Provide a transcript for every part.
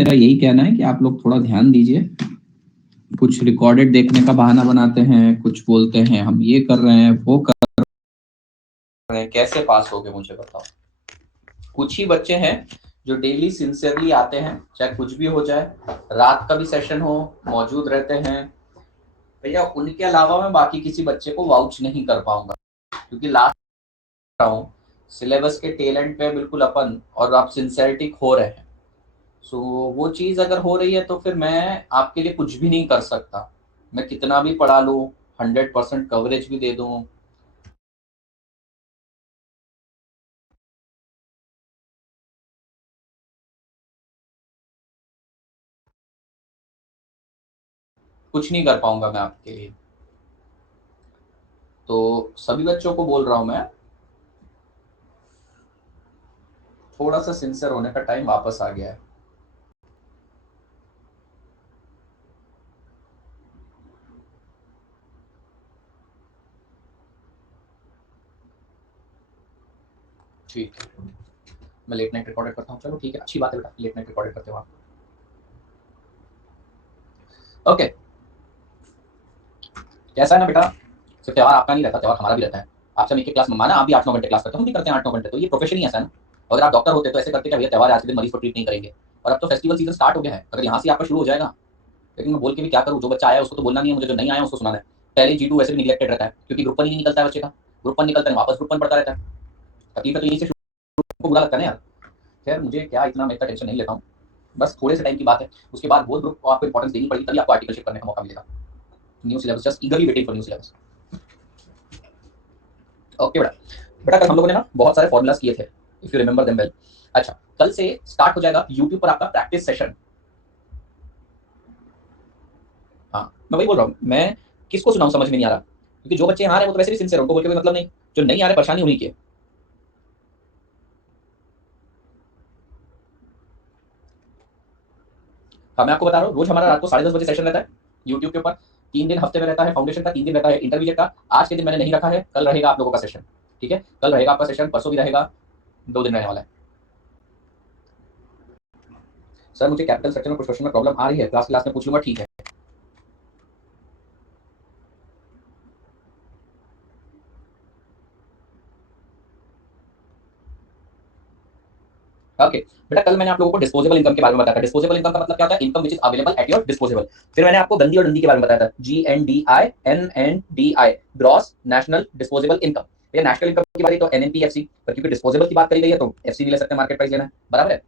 मेरा यही कहना है कि आप लोग थोड़ा ध्यान दीजिए। कुछ रिकॉर्डेड देखने का बहाना बनाते हैं, कुछ बोलते हैं हम ये कर रहे हैं वो कर रहे हैं, कैसे पास होगे मुझे बताओ। कुछ ही बच्चे हैं जो डेली सिंसियरली आते हैं, चाहे कुछ भी हो जाए, रात का भी सेशन हो, मौजूद रहते हैं। भैया उनके अलावा मैं बाकी किसी बच्चे को वाउच नहीं कर पाऊंगा, क्योंकि लास्ट रहा हूँ सिलेबस के टेल एंड पे बिल्कुल अपन, और आप सिंसियरिटी खो रहे हैं। सो वो चीज़ अगर हो रही है तो फिर मैं आपके लिए कुछ भी नहीं कर सकता। मैं कितना भी पढ़ा लूँ, 100% कवरेज भी दे दूँ, कुछ नहीं कर पाऊंगा मैं आपके लिए। तो सभी बच्चों को बोल रहा हूँ मैं, थोड़ा सा सिंसियर होने का टाइम वापस आ गया है। ठीक है, मैं लेट नाइट रिकॉर्डेड करता हूँ। चलो ठीक है, अच्छी बात है बेटा, लेट नाइट रिकॉर्डेड करते हो आप। ओके, कैसा है ना बेटा, सिर्फ त्यौहार आपका नहीं रहता, त्यौहार हमारा भी रहता है। आपसे हम एक क्लास में माना, आप भी 8-9 घंटे क्लास करते हो, हम भी करते हैं 8-9 घंटे। तो ये प्रोफेशन ही ऐसा है ना। अगर आप डॉक्टर होते तो ऐसे करते क्या, भैया त्यौहार आज के दिन मरीज को ट्रीट नहीं करेंगे। और अब तो फेस्टिवल सीजन स्टार्ट हो गया है, अगर यहाँ से आपका शुरू हो जाएगा, लेकिन मैं बोल के भी क्या करूँ, जो बच्चा आया है उसको तो बोलना नहीं है मुझे, जो नहीं आया उसको सुनाना है। पहले G2 वैसे भी निगलेक्टेड रहता है, क्योंकि ग्रुप 1 ही नहीं निकलता है बच्चे का। ग्रुप 1 निकलता है वापस ग्रुप 1 पढ़ता रहता है। तकलीफ है तो यहीं से शुरू, बुरा लगता है ना यार। खैर मुझे क्या, इतना मैं इतना टेंशन नहीं लेता हूँ, बस थोड़े से टाइम की बात है। उसके बाद वो ग्रुप को आपको इंपॉर्टेंस देनी पड़ेगी, तभी आपको आर्टिकलशिप करने का मौका मिलेगा। New syllabus, just ईगरली waiting for new syllabus. Okay बेटा, बेटा कल हम लोगों ने ना बहुत सारे फॉर्मूलाज किए थे, if you remember them well. अच्छा, कल से स्टार्ट हो जाएगा यूट्यूब पर आपका प्रैक्टिस सेशन। हाँ, मैं वही बोल रहा हूँ, मैं किसको सुनाऊँ समझ में नहीं आ रहा, क्योंकि जो बच्चे यहाँ आ रहे हैं वो तो वैसे भी सिंसियर, उनको बोल के कोई मतलब नहीं। जो नहीं आ रहे, परेशानी उन्हीं की है। हाँ, मैं आपको बता रहा हूँ, रोज हमारा रात को 10:30 बजे सेशन रहता है यूट्यूब के ऊपर। 3 दिन हफ्ते में रहता है फाउंडेशन का, 3 दिन रहता है इंटरमीडिएट का। आज के दिन मैंने नहीं रखा है, कल रहेगा आप लोगों का सेशन। ठीक है, कल रहेगा आपका सेशन, परसों भी रहेगा, 2 दिन रहने वाला है। सर मुझे कैपिटल स्ट्रक्चर में कुछ क्वेश्चन में प्रॉब्लम आ रही है, क्लास क्लास में पूछ लूंगा, ठीक है। ओके बेटा, कल मैंने आप लोगों को डिस्पोजेबल इनकम के बारे में बताया था। डिस्पोजेबल इनकम का मतलब क्या होता है, income which is available at your disposable. फिर मैंने आपको गंदी और डंदी के बारे में बताया था, GNDI, gross national disposable income. ये नेशनल इनकम की बात है तो NNPFC, पर क्योंकि डिस्पोजेबल की बात करी गई है तो FC नहीं ले सकते, मार्केट प्राइस लेना है, बराबर है।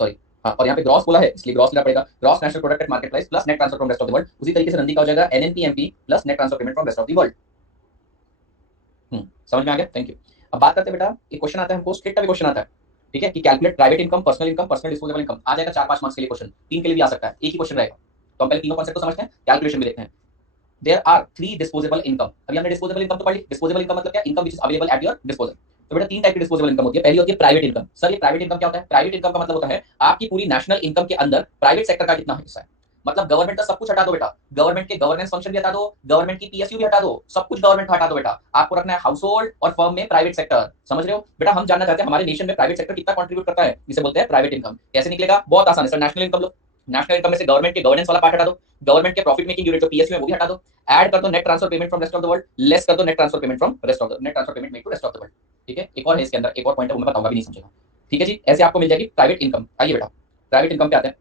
सॉरी, हाँ, और यहाँ पे ग्रॉस बोला है इसलिए ग्रॉस लेना पड़ेगा। Gross national product at market price plus net transfer from rest of the world. उसी तरीके से नंदी का हो जाएगा NNPMP plus net transfer payment from rest of the world. समझ में आ गया, थैंक यू। अब बात करते हैं बेटा, एक क्वेश्चन आता है हमको, स्टेट का भी क्वेश्चन आता है। ठीक है, कि calculate private income, personal income, personal disposable income. आ जाएगा 4-5 मार्क्स के लिए क्वेश्चन, 3 के लिए भी आ सकता है, एक ही क्वेश्चन रहेगा। तो हम पहले तीनों कॉन्सेप्ट को समझते हैं, कैलकुलेशन भी देखते हैं। There are 3 disposable income. अभी हमने डिस्पोजेबल इनकम तो पढ़ी। डिस्पोजेबल इनकम मतलब क्या, income which is available at your disposal. तो बेटा 3 टाइप की डिस्पोजेबल इनकम होती है। पहली होती है प्राइवेट इनकम। सर ये प्राइवेट इनकम क्या होता है? प्राइवेट इनकम का मतलब होता है आपकी पूरी नेशनल इनकम के अंदर प्राइवेट सेक्टर का कितना हिस्सा है। मतलब गवर्नमेंट का सब कुछ हटा दो बेटा, गवर्नमेंट के गवर्नेंस फंक्शन भी हटा दो, गवर्नमेंट की PSU भी हटा दो, सब कुछ गवर्नमेंट का हटा दो बेटा। आपको रखना है हाउस होल्ड और फर्म में प्राइवेट सेक्टर। समझ रहे हो बेटा, हम जानना चाहते हैं हमारे नेशन में प्राइवेट सेक्टर कितना कंट्रीब्यूट करता है, इसे बोलते हैं प्राइवेट इनकम। कैसे निकलेगा, बहुत आसान है सर, नेशनल इनकम लो। नेशनल इनकम में से गवर्नमेंट के गवर्नेंस वाला पार्ट हटा दो, गवर्नमेंट के प्रॉफिट मेकिंग यूनिट जो PSU है वो भी हटा दो, ऐड कर दो net transfer payment from rest of the world, less कर दो net transfer payment from rest of the net transfer payment made to rest of the world. ठीक है, एक और है इसके अंदर, एक और पॉइंट है वो मैं बताऊंगा भी नहीं समझेगा। ठीक है जी, ऐसे आपको मिल जाएगी प्राइवेट इनकम। आइए बेटा, प्राइवेट इनकम क्या आता है।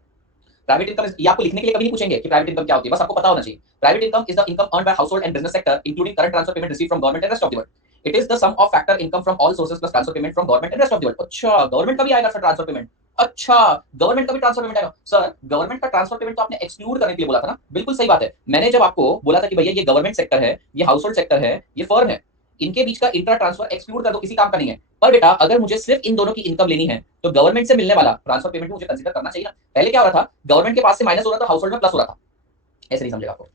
प्राइवेट इनकम ये आपको लिखने के लिए कभी नहीं पूछेंगे कि प्राइवेट इनकम क्या होती है, बस आपको पता होना चाहिए। Private income is the income earned by household and business sector including current transfer payment received from government and rest of the world. It is the sum of factor income from all sources plus transfer payment from government and rest of the world. अच्छा, government का भी आएगा sir transfer payment. अच्छा, government का भी transfer payment आएगा sir. Government का transfer payment तो आपने एक्सक्लूड करने के लिए बोला था ना, बिल्कुल सही बात है। मैंने जब आपको बोला था कि भैया ये गवर्नमेंट सेक्टर है, ये हाउस होल्ड सेक्टर है, ये फर्म है, इनके बीच का इंट्रा ट्रांसफर एक्सक्लूड कर दो, किसी काम का नहीं है। पर बेटा अगर मुझे सिर्फ इन दोनों की इनकम लेनी है तो गवर्नमेंट से मिलने वाला ट्रांसफर पेमेंट मुझे कंसीडर करना चाहिए ना। पहले क्या हो रहा था, गवर्नमेंट के पास से माइनस हो रहा था, हाउस होल्ड में प्लस हो रहा था। ऐसे नहीं समझेगा आपको।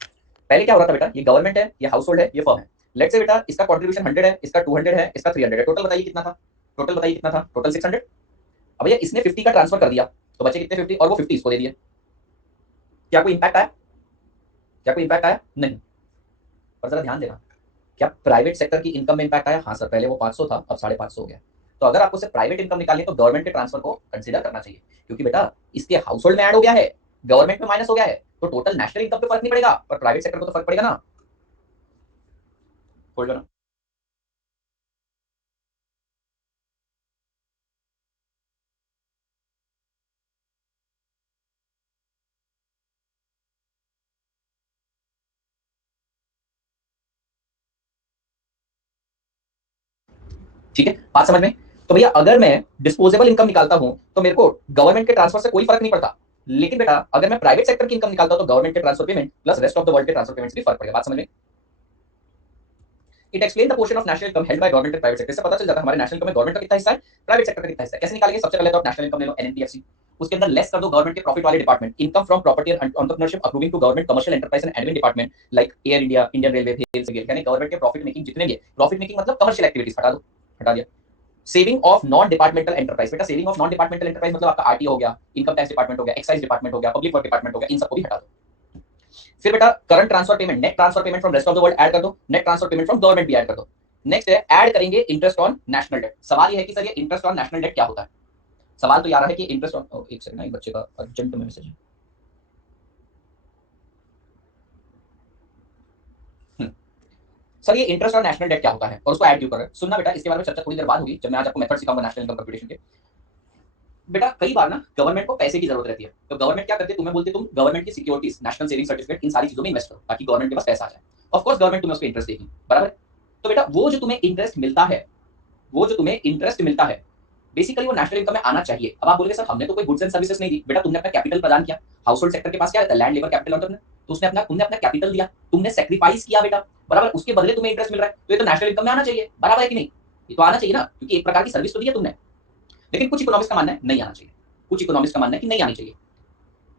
पहले क्या हो रहा था बेटा, ये गवर्नमेंट है, ये हाउस होल्ड है, ये फर्म है। लेट्स से बेटा इसका कंट्रीब्यूशन 100 है, इसका 200 है, इसका 300 है। टोटल बताइए कितना था, टोटल बताइए कितना था, टोटल 600। अब भैया इसने 50 का ट्रांसफर कर दिया तो बचे कितने, 50, और वो 50 इसको दे दिए। क्या कोई इंपैक्ट आया, क्या कोई इंपैक्ट आया? नहीं। पर जरा ध्यान देना, क्या प्राइवेट सेक्टर की इनकम में इंपैक्ट आया? हाँ सर, पहले वो 500 था, अब 550 हो गया। तो अगर आपको सिर्फ प्राइवेट इनकम निकालनी है तो गवर्नमेंट के ट्रांसफर को कंसीडर करना चाहिए, क्योंकि बेटा इसके हाउस होल्ड में ऐड हो गया है, गवर्नमेंट में माइनस हो गया है, तो टोटल नेशनल इनकम पे फर्क नहीं पड़ेगा, पर प्राइवेट सेक्टर को तो फर्क पड़ेगा ना। होल्ड करना। ठीक है, बात समझ में। तो भैया अगर मैं डिस्पोजेबल इनकम निकालता हूं तो मेरे को गवर्नमेंट के ट्रांसफर से कोई फर्क नहीं पड़ता, लेकिन बेटा अगर मैं प्राइवेट सेक्टर की इनकम निकालता हूं तो गवर्नमेंट के transfer payment plus rest of the world के ट्रांसफर पेमेंट्स भी फर्क पड़ेगा। बात समझ में। It explain the portion of national income held by government and private sector. से पता चल जाता है हमारे नेशनल इनकम में गवर्नमेंट का कितना हिस्सा है, प्राइवेट सेक्टर का कितना हिस्सा है। कैसे निकालेंगे? सबसे पहले तो आप नेशनल इनकम ले लो, एनएनपीएफसी, उसके अंदर लेस कर दो गवर्नमेंट के प्रॉफिट वाले department, income from property and entrepreneurship approving to government commercial enterprise and admin department like Air India, Indian railway, भेल से गेल, यानी गवर्नमेंट के प्रॉफिट मेकिंग जितने भी, प्रॉफिट मेकिंग मतलब कमर्शियल एक्टिविटीज हटा दो, हटा दिया। Saving of non departmental enterprise, बेटा saving of non departmental enterprise मतलब आपका आरटीओ हो गया, इनकम टैक्स डिपार्टमेंट हो गया, एक्साइज डिपार्टमेंट हो गया, पब्लिक वर्क डिपार्टमेंट हो गया, इन सबको भी हटा दो। फिर बेटा current transfer payment, net transfer payment from rest of the world add कर दो, net transfer payment from government भी ऐड कर दो। नेक्स्ट है ऐड करेंगे इंटरेस्ट ऑन नेशनल डेट। सवाल ये है कि सर ये इंटरेस्ट ऑन नेशनल डेट क्या होता है? सवाल तो यार है कि इंटरेस्ट ऑन, एक सेकंड, एक बच्चे का अर्जेंट में मैसेज है। सर ये इंटरेस्ट ऑन नेशनल डेट क्या होता है और उसको ऐड क्यों कर रहे हैं? सुनना बेटा, इसके बारे में चर्चा थोड़ी देर बाद होगी जब मैं आज आपको मेथड सिखाऊंगा नेशनल इनकम कंप्यूटेशन के। बेटा कई बार ना गवर्नमेंट को पैसे की जरूरत रहती है, तो गवर्नमेंट क्या करती है, तुम्हें बोलती है तुम गवर्नमेंट की सिक्योरिटीज, नेशनल सेविंग सर्टिफिकेट, इन सारी चीजों में इन्वेस्ट करो ताकि गवर्नमेंट के पास पैसा आ जाए। ऑफ कोर्स गवर्नमेंट तुम्हें उस पर इंटरेस्ट देगी, बराबर। तो बेटा वो जो तुम्हें इंटरेस्ट मिलता है, वो जो तुम्हें इंटरेस्ट मिलता है बेसिकली वो नेशनल इनकम में आना चाहिए। अब आप बोलोगे सर हमने तो कोई गुड्स एंड सर्विसेज नहीं दी। बेटा तुमने अपना कैपिटल प्रदान किया, हाउस होल्ड सेक्टर के पास क्या रहता है, लैंड लेबर कैपिटल होता है, तो उसने अपना, तुमने अपना कैपिटल दिया, तुमने सेक्रीफाइस किया बेटा, बराबर, उसके बदले तुम्हें इंटरेस्ट मिल रहा है, तो ये तो नेशनल इनकम में आना चाहिए, बराबर है कि नहीं? ये तो आना चाहिए ना, क्योंकि एक प्रकार की सर्विस तो दी है तुमने। लेकिन कुछ इकोनॉमिक्स का मानना है नहीं आना चाहिए, कुछ इकोनॉमिक्स का मानना है कि नहीं आनी चाहिए।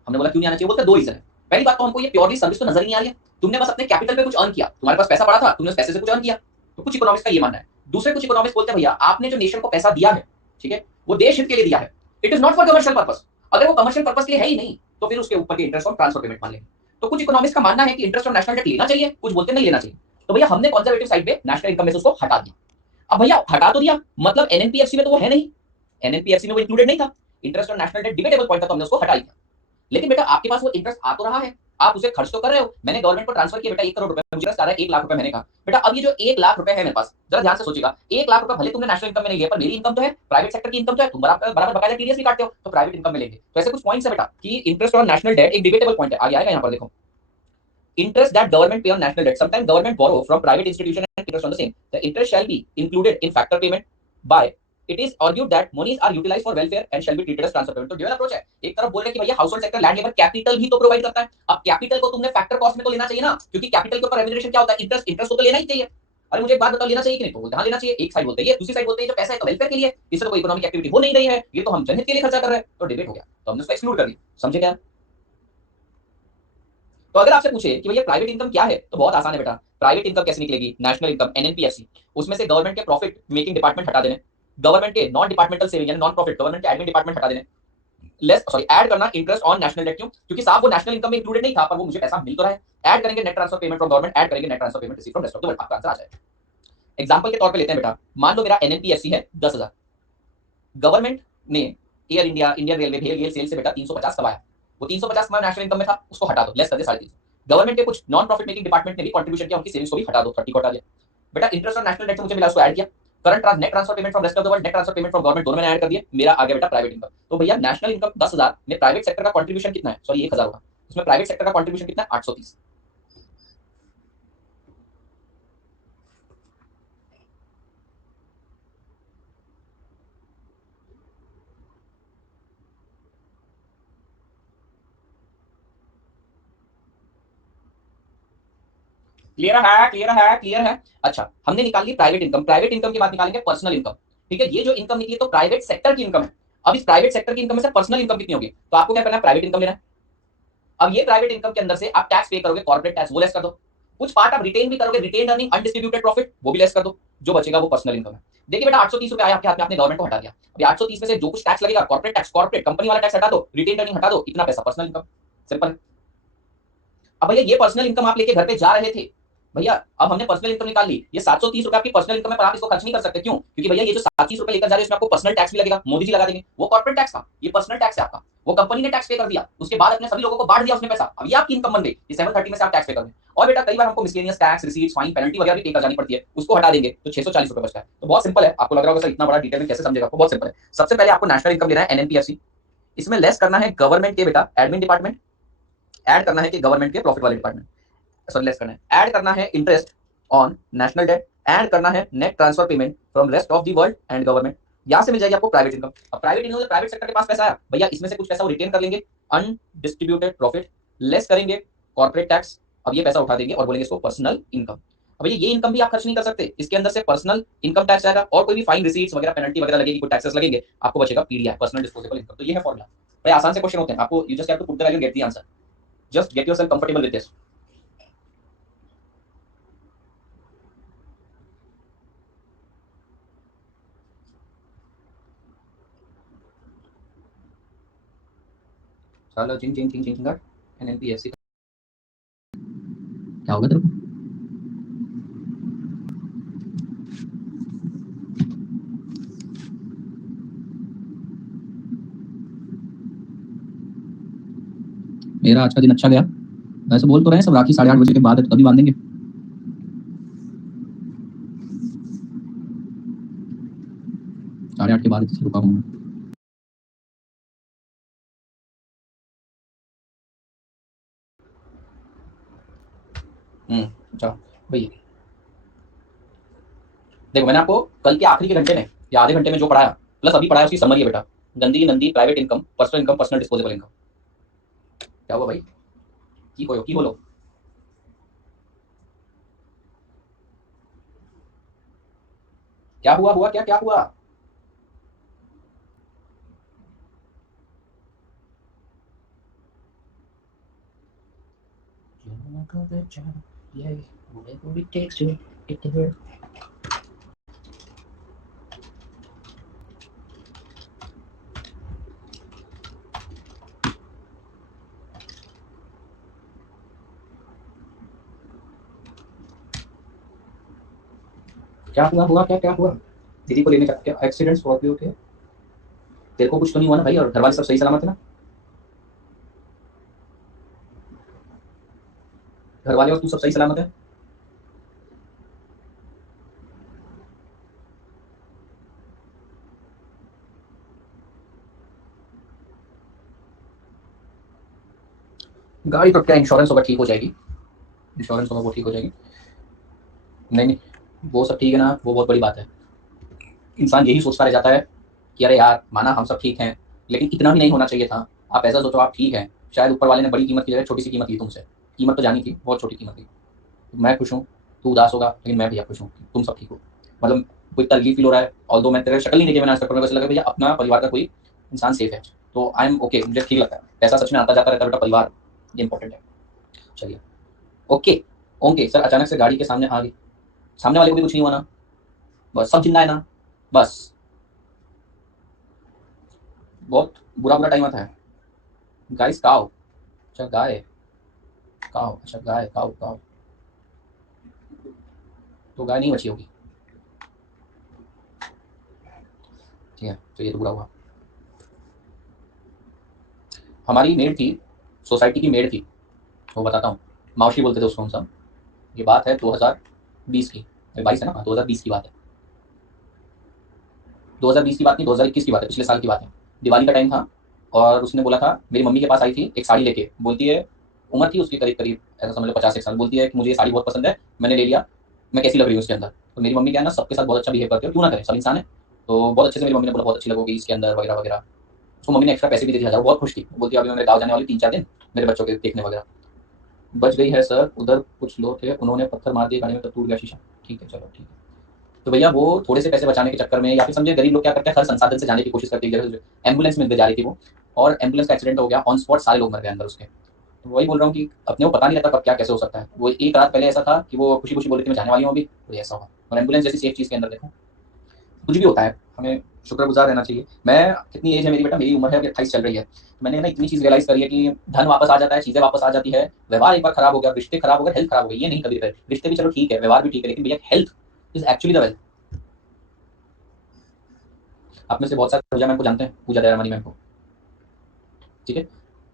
हमने बोला क्यों नहीं आना चाहिए, बोलते दो रीजन है। पहली बात तो हमको ये प्योरली सर्विस तो नजर ही नहीं आ रही है, तुमने बस अपने कैपिटल पे कुछ अर्न किया, तुम्हारे पास पैसा पड़ा था, तुमने उस पैसे से कुछ अर्न किया, तो कुछ इकोनॉमिक्स का ये मानना है। दूसरे कुछ इकोनॉमिक्स बोलते हैं भैया आपने जो नेशन को पैसा दिया है, ठीक है, वो देश हित के लिए दिया है, it is not for commercial purpose. अगर वो कमर्शियल पर्पस के लिए है ही नहीं तो फिर उसके ऊपर के इंटरेस्ट ऑन ट्रांसफर पेमेंट मान लेंगे। तो कुछ इकोनॉमिक्स का मानना है कि इंटरेस्ट ऑन नेशनल डेट लेना चाहिए, कुछ बोलते नहीं लेना चाहिए। तो भैया हमने कंजर्वेटिव साइड पे नेशनल इनकम में से उसको हटा दिया। अब भैया हटा तो दिया, मतलब एनएनपीएफसी में तो वो है नहीं, एनएनपीएफसी में वो इंक्लूडेड नहीं था, interest on national debt debatable point था, तो हमने उसको हटा दिया। लेकिन बेटा आपके पास वो इंटरेस्ट आ तो रहा है, आप उसे खर्च तो कर रहे हो। मैंने गवर्नमेंट को ट्रांसफर किया बेटा 1 करोड़ रुपए, मुझे इंटरेस्ट आ रहा है 1 लाख रुपए महीने का। बेटा अब ये जो 1 लाख रुपए है मेरे पास, जरा ध्यान से सोचिएगा, 1 लाख रुपए भले तुमने नेशनल इनकम में नहीं लिया, पर मेरी इनकम तो है, प्राइवेट सेक्टर की इनकम तो है, तुम बराबर बराबर बकायदा टीडीएस भी काटते हो, तो प्राइवेट इनकम में लेंगे। तो ऐसे कुछ पॉइंट्स है बेटा कि इंटरेस्ट ऑन नेशनल डेट एक डिबेटेबल पॉइंट है, आगे आएगा यहाँ पर देखो। Interest that government pay on national debt. Sometimes government borrow from private institution and interest on the same. The interest shall be included in factor payment by. It is argued that monies are utilized for welfare and shall be treated as transfer payment. तो dual approach है, एक तरफ बोल रहे कि भैया house hold sector land labour capital भी तो प्रोवाइड करता है। अब कैपिटल को तुमने फैक्टर कॉस्ट में तो लेना चाहिए ना, क्योंकि कैपिटल के ऊपर रेम्यूनरेशन क्या होता है, इंटरेस्ट, इंटरेस्ट को तो लेना ही चाहिए। अरे मुझे एक बात बताओ, लेना चाहिए कि नहीं? तो बोलते हाँ लेना चाहिए। एक साइड बोलते हैं ये, दूसरी साइड बोलते हैं जो पैसा है तो वेलफेयर के लिए, इससे तो कोई इकोनॉमिक एक्टिविटी हो नहीं रही है, ये तो हम जनहित के लिए खर्चा कर रहे हैं, तो डिबेट हो गया, तो हमने उसको एक्सक्लूड कर दिया। समझे क्या? तो अगर आपसे पूछे कि भैया प्राइवेट इनकम क्या है, तो बहुत आसान है बेटा। प्राइवेट इनकम कैसे निकलेगी? नेशनल इनकम, एनएनपीएफसी, उसमें से गवर्नमेंट के प्रॉफिट मेकिंग डिपार्टमेंट हटा देने, गवर्नमेंट के नॉन डिपार्टमेंटल सेविंग यानी नॉन प्रॉफिट, गवर्नमेंट के एडमिन डिपार्टमेंट हटा देने, लेस सॉरी ऐड करना इंटरेस्ट ऑन नेशनल डेट। क्यों? क्योंकि साहब वो नेशनल इनकम में इंक्लूडेड नहीं था, पर वो मुझे पैसा मिल तो रहा है। ऐड करेंगे net transfer payment from government, add करेंगे net transfer payment receive from rest of the world, आपका आंसर आ जाएगा। एग्जांपल के तौर पे लेते हैं बेटा, मान लो मेरा एनएनपीएफसी है 10,000, गवर्नमेंट ने एयर इंडिया, इंडियन रेलवे, भेल गेल सेल से बेटा 350 कमाया, वो 350 कमाया नेशनल इनकम में था, उसको हटा दो, लेस कर दे 350। गवर्नमेंट के कुछ नॉन प्रॉफिट मेकिंग डिपार्टमेंट ने भी कंट्रीब्यूशन किया, उनकी सेविंग्स को भी हटा दो, 30 को हटा दिया। बेटा इंटरेस्ट ऑन नेशनल डेट से मुझे मिला, उसको ऐड किया। Current net transfer payment from rest of the world, net transfer payment from government, दोनों मैंने ऐड कर दिए, मेरा आ गया बेटा प्राइवेट इनकम। तो भैया नेशनल इनकम 10,000 में प्राइवेट सेक्टर का कंट्रीब्यूशन कितना है? सॉरी 1,000 होगा, उसमें प्राइवेट सेक्टर का कंट्रीब्यूशन कितना है? 830। क्लियर है? क्लियर है? क्लियर है? अच्छा हमने निकाल ली प्राइवेट इनकम, प्राइवेट इनकम की बात निकालेंगे पर्सनल इनकम। ठीक है, ये जो इनकम निकली तो प्राइवेट सेक्टर की इनकम है। अब इस प्राइवेट सेक्टर की इनकम में से पर्सनल इनकम कितनी होगी? तो आपको क्या करना है, प्राइवेट इनकम लेना है। अब ये प्राइवेट इनकम के अंदर से आप टैक्स पे करोगे, कॉर्पोरेट टैक्स, वो लेस कर दो। कुछ पार्ट आप रिटेन भी करोगे, रिटेन अर्निंग अनडिस्ट्रीब्यूटेड प्रॉफिट, वो भी लेस कर दो, जो बचेगा वो पर्सनल इनकम है। देखिए बेटा 830 रुपए आया आपके हाथ में, आपने गवर्नमेंट को हटा दिया। अभी 830 में से जो कुछ टैक्स लगेगा, कॉर्पोरेट टैक्स, कॉर्पोरेट कंपनी वाला टैक्स हटा दो, रिटेन अर्निंग हटा दो, इतना पैसा पर्सनल इनकम, सिंपल। अब भैया ये पर्सनल इनकम आप लेके घर पे जा रहे थे, भैया अब हमने पर्सनल इनकम निकाल ली, ये 730 रुपए आपकी पर्सनल इनकम है, पर आप इसको खर्च नहीं कर सकते। क्यों? क्योंकि भैया ये जो 730 रुपए लेकर जा रहे हैं इसमें आपको पर्सनल टैक्स भी लगेगा, मोदी जी लगा देंगे। वो कॉर्पोरेट टैक्स था, ये पर्सनल टैक्स है आपका। वो कंपनी ने टैक्स पे कर दिया, उसके बाद अपने सभी लोगों को बांट दिया उसने पैसा। अब ये आपकी इनकम बन गई, ये 730 में से आप टैक्स पे कर दें। और बेटा कई बार हमको miscellaneous tax, receipts, fine, penalty वगैरह भी पे कर जानी पड़ती है, उसको हटा देंगे तो 640 रुपए बचता है। तो बहुत सिंपल है, आपको लग रहा होगा सर इतना बड़ा डिटेल में कैसे समझेगा, आपको बहुत सिंपल है। सबसे पहले आपको नेशनल इनकम लेना है एनएनपीएससी, इसमें लेस करना है गवर्नमेंट के बेटा एडमिन डिपार्टमेंट, ऐड करना है कि गवर्नमेंट के प्रॉफिट वाले डिपार्टमेंट, सॉरी लेस करना है, ऐड करना है interest on national debt, add करना है net transfer payment from rest of the world and government. यहां से मिल जाएगी आपको प्राइवेट इनकम। अब प्राइवेट इनकम, प्राइवेट सेक्टर के पास पैसा है भैया, इसमें से कुछ पैसा वो रिटेन कर लेंगे, अनडिस्ट्रीब्यूटेड प्रॉफिट, लेस करेंगे कॉर्पोरेट टैक्स। अब ये पैसा उठा देंगे और बोलेंगे इसको पर्सनल इनकम। अब ये इनकम भी आप खर्च नहीं कर सकते, इसके अंदर से पर्सनल इनकम टैक्स आएगा और कोई भी फाइन, रिसीट्स वगैरह, पेनल्टी वगैरह लगेगी, कोई टैक्सेस लगेंगे, आपको बचेगा पीडीआई, पर्सनल डिस्पोजेबल इनकम। तो ये है फॉर्मूला। भाई आसान से क्वेश्चन होते हैं, आपको you just have to put the value, get the answer, just get yourself comfortable with this. चलो चिंग चिंग चिंग चिंग चिंग एनएनपीएससी क्या होगा तेरे को? मेरा आज का दिन अच्छा गया, वैसे बोल तो रहे हैं सब राखी 8:30 बजे के बाद है, तो तभी बांधेंगे। साढ़े आठ के बाद रुका हूँ। अच्छा भैया देखो, मैंने आपको कल के आखिरी के घंटे में या आधे घंटे में जो पढ़ाया प्लस अभी पढ़ाया उसकी समरी है बेटा। गंदी Nandi private income, personal income, personal disposable income. क्या हुआ भाई? की बोलो। क्या हुआ? हुआ क्या? क्या हुआ? क्या हुआ? हुआ क्या? क्या हुआ? दीदी को लेने का क्या एक्सीडेंट स्कॉर्पियो के? तेरे को कुछ तो नहीं हुआ ना भाई? और घर वाले सब सही सलामत है ना? घर वाले और तू सब सही सलामत है? गाड़ी तो क्या इंश्योरेंस होगा, ठीक हो जाएगी। इंश्योरेंस होगा वो ठीक हो जाएगी। नहीं नहीं, वो सब ठीक है ना, वो बहुत बड़ी बात है। इंसान यही सोचता रह जाता है कि अरे यार माना हम सब ठीक हैं, लेकिन इतना भी नहीं होना चाहिए था। आप ऐसा सोचो आप ठीक हैं, शायद ऊपर वाले ने बड़ी कीमत की जगह छोटी सी कीमत ली तुमसे। कीमत तो जानी थी, बहुत छोटी कीमत थी। मैं खुश हूँ, तू उदास होगा, लेकिन मैं भैया खुश हूँ, तुम सब ठीक हो। मतलब कोई तरलीफ फील हो रहा है, ऑल दो मैं तेरे शक्ल नहीं देखी मैंने आज तक, पर मेरे को ऐसा लगा भैया अपना परिवार का कोई इंसान सेफ है। तो आई एम ओके, मुझे ठीक लगता है। पैसा सच में आता जाता रहता है बेटा, परिवार ये इंपॉर्टेंट है। चलिए ओके। ओके सर, अचानक से गाड़ी के सामने आ गई, सामने वाले को भी कुछ नहीं हुआ ना? बस सब जिंदा है ना? बस बहुत बुरा बुरा टाइम आता है। गाइस काओ, अच्छा गाय, काओ, अच्छा गाय, काओ काओ, तो गाय नहीं बची होगी। ठीक है, तो ये तो बुरा हुआ। हमारी मेड थी, सोसाइटी की मेड थी, वो बताता हूँ, मावशी बोलते थे उसको हम सब। ये बात है 2020 की, 22 है ना? हाँ, 2020 की बात है। 2020 की बात नहीं, 2021 की बात है, पिछले साल की बात है। दिवाली का टाइम था और उसने बोला था, मेरी मम्मी के पास आई थी एक साड़ी लेके, बोलती है, उम्र थी उसकी करीब करीब ऐसा समझ लो 50 एक साल, बोलती है कि मुझे ये साड़ी बहुत पसंद है, मैंने ले लिया, मैं कैसी लग रही हूँ इसके अंदर? तो मेरी मम्मी क्या है ना, सबके साथ बहुत अच्छा बिहेव करती है, क्यों ना करें, सब इंसान है। तो बहुत अच्छे से मेरी मम्मी ने बोला बहुत अच्छी लगोगी इसके अंदर वगैरह वगैरह। उसको मम्मी ने एक्स्ट्रा पैसे भी दे दिए 1000, बहुत खुश थी। बोलती है अभी मैं मेरे गाँव जाने वाली 3-4 दिन, मेरे बच्चों के देखने वगैरह। बच गई है सर, उधर कुछ लोग थे उन्होंने पत्थर मार दिए, गाड़ी में तब टूट गया शीशा। ठीक है चलो ठीक है। तो भैया वो थोड़े से पैसे बचाने के चक्कर में, या फिर समझे गरीब लोग क्या करते हैं, हर संसाधन से जाने की कोशिश करते हैं। जैसे एम्बुलेंस में जा रही थी वो, और एम्बुलेंस का एक्सीडेंट हो गया, ऑन स्पॉट सारे लोग मर गए अंदर उसके। तो वही बोल रहा हूँ कि अपने को पता नहीं रहता कब क्या कैसे हो सकता है। वो एक रात पहले ऐसा था कि वो खुशी खुशी बोल रही थी मैं जाने वाली हूँ अभी, तो ऐसा हुआ। और एम्बुलेंस जैसी सेफ चीज़ के अंदर देखो, कुछ भी होता है, हमें शुक्रगुजार रहना चाहिए। मैं कितनी एज है मेरी बेटा, मेरी उम्र है अभी 28 चल रही है। मैंने ना इतनी चीज़ रियलाइज़ करी है कि धन वापस आ जाता है, चीज़ें वापस आ जाती है, व्यवहार एक बार खराब हो गया, रिश्ते खराब हो गए, हेल्थ खराब हो गई, ये नहीं कभी रिपेयर। रिश्ते भी चलो ठीक है, व्यवहार भी ठीक है, लेकिन भैया health is actually the wealth. आप में से बहुत सारे पूजा मैम को जानते हैं, पूजा दयारानी मैम को, ठीक है?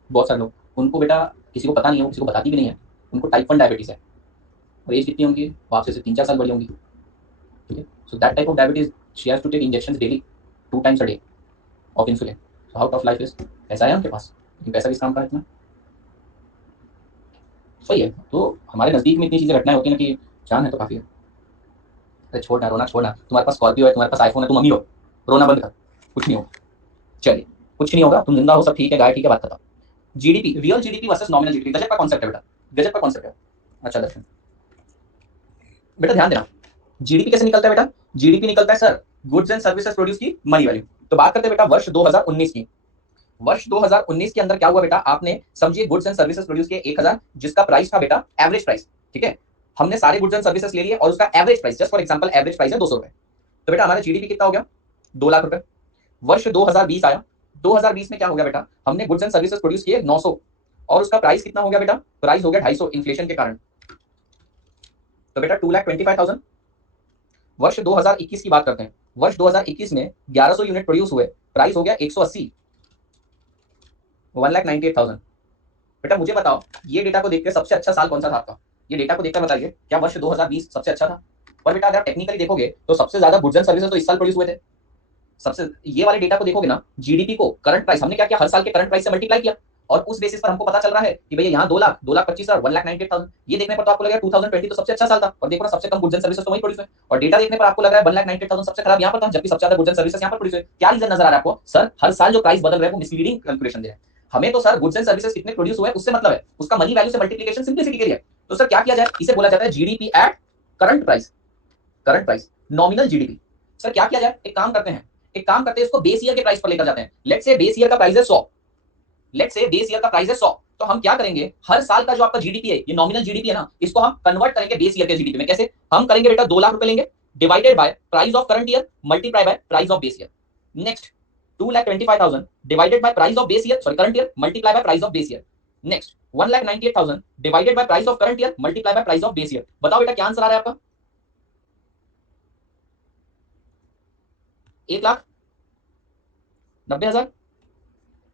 बहुत सारे लोग, उनको बेटा किसी को पता नहीं है, वो किसी को बताती भी नहीं है, उनको टाइप 1 डायबिटीज़ है और एज कितनी होंगी? वो आपसे 3-4 साल बड़ी होंगी, ठीक है? So that type of diabetes she has to take injections daily 2 times a day of insulin. So how tough life is. पैसा है उनके पास, लेकिन पैसा किस काम का है इतना? सही है, तो हमारे नज़दीक में इतनी चीज़ें घटनाएँ होती हैं ना कि जान है तो काफ़ी है। अरे छोड़ना, रोना छोड़ना, तुम्हारे पास स्कॉर्पियो है, तुम्हारे पास आईफ़ोन है, तुम अमीर हो, रोना बंद कर, कुछ नहीं होगा। चलिए, कुछ नहीं होगा, तुम जिंदा हो, सब ठीक है, गाय ठीक है, बात खत्म। GDP, real GDP versus nominal GDP, गजब का कॉन्सेप्ट है बेटा, गजब का कॉन्सेप्ट है। अच्छा दर्शन, बेटा ध्यान देना, जीडीपी कैसे निकलता है बेटा? जीडीपी निकलता है sir goods and services produce की मनी वैल्यू। तो बात करते हैं बेटा वर्ष 2019 की। वर्ष 2019 के अंदर क्या हुआ बेटा? आपने समझिए गुड्स एंड सर्विसेज प्रोड्यूस किए 1000, जिसका प्राइस था बेटा एवरेज प्राइस, ठीक है? हमने सारे गुड्स एंड सर्विसेज ले लिए और उसका average price, just for example average price है 200 रुपए। तो बेटा हमारा जीडीपी कितना हो गया? 2 लाख रुपए। वर्ष 2020 आया, 2020 में क्या हो गया बेटा? हमने गुड्स एंड सर्विसेज प्रोड्यूस किए 900 और उसका प्राइस कितना हो गया बेटा? प्राइस हो गया 250 इन्फ्लेशन के कारण। तो बेटा 2,25,000। वर्ष 2021 की बात करते हैं। वर्ष 2021 में 1100 यूनिट प्रोड्यूस हुए, प्राइस हो गया 180, 1,98,000। बेटा मुझे बताओ, ये डेटा को देखकर सबसे अच्छा साल कौन सा था आपका? ये डेटा को देखकर बताइए, क्या वर्ष 2020 सबसे अच्छा था? और बेटा अगर टेक्निकली देखोगे तो सबसे ज्यादा गुड्स एंड सर्विसेज तो इस साल प्रोड्यूस हुए थे। सबसे ये वाले डेटा को देखोगे ना, जीडीपी को करंट प्राइस हमने क्या किया, हर साल के करंट प्राइस से मल्टीप्लाई किया और उस बेसिस पर हमको पता चल रहा है कि भैया यहाँ 2 लाख, 2,25,000, 1,98,000। ये देखने पर तो आपको लगेगा 2020 तो सबसे अच्छा साल था और देखो ना सबसे कम गुड्स एंड सर्विसेज तो वही प्रोड्यूस हुए और डेटा देखने पर आपको लग रहा है 1,98,000 सबसे खराब यहाँ पर था, जबकि सबसे ज्यादा गुड्स एंड सर्विसेज यहाँ पर प्रोड्यूस हुए। क्या रीजन नजर आ रहा है आपको? सर हर साल जो प्राइस बदल रहा है वो मिसलीडिंग कैलकुलेशन दे रहा है हमें। तो सर गुड्स एंड सर्विसेज कितने प्रोड्यूस हुए उससे मतलब है, उसका मनी वैल्यू से मल्टीप्लिकेशन सिंपलिसिटी के लिए। तो सर क्या किया जाए, इसे बोला जाता है GDP at current price, current price, nominal GDP. Sir क्या किया जाए, एक काम करते हैं, एक काम करते हैं, इसको बेस ईयर के प्राइस पर लेकर जाते हैं। लेट्स से बेस ईयर का प्राइस है 100, लेट्स से बेस ईयर का प्राइस है 100, तो हम क्या करेंगे, हर साल का जो आपका जीडीपी है, ये नॉमिनल जीडीपी है ना, इसको हम कन्वर्ट करेंगे बेस ईयर के जीडीपी में। कैसे हम करेंगे बेटा? 2 लाख रुपए लेंगे, divided by price of current year multiply by price of base year. Next 2,25,000 divided by price of base year, sorry current year, multiply by price of base year. Next 1,98,000 divided by price of current year multiply by price of base year. बताओ बेटा क्या answer आ रहा है आपका? 1,90,000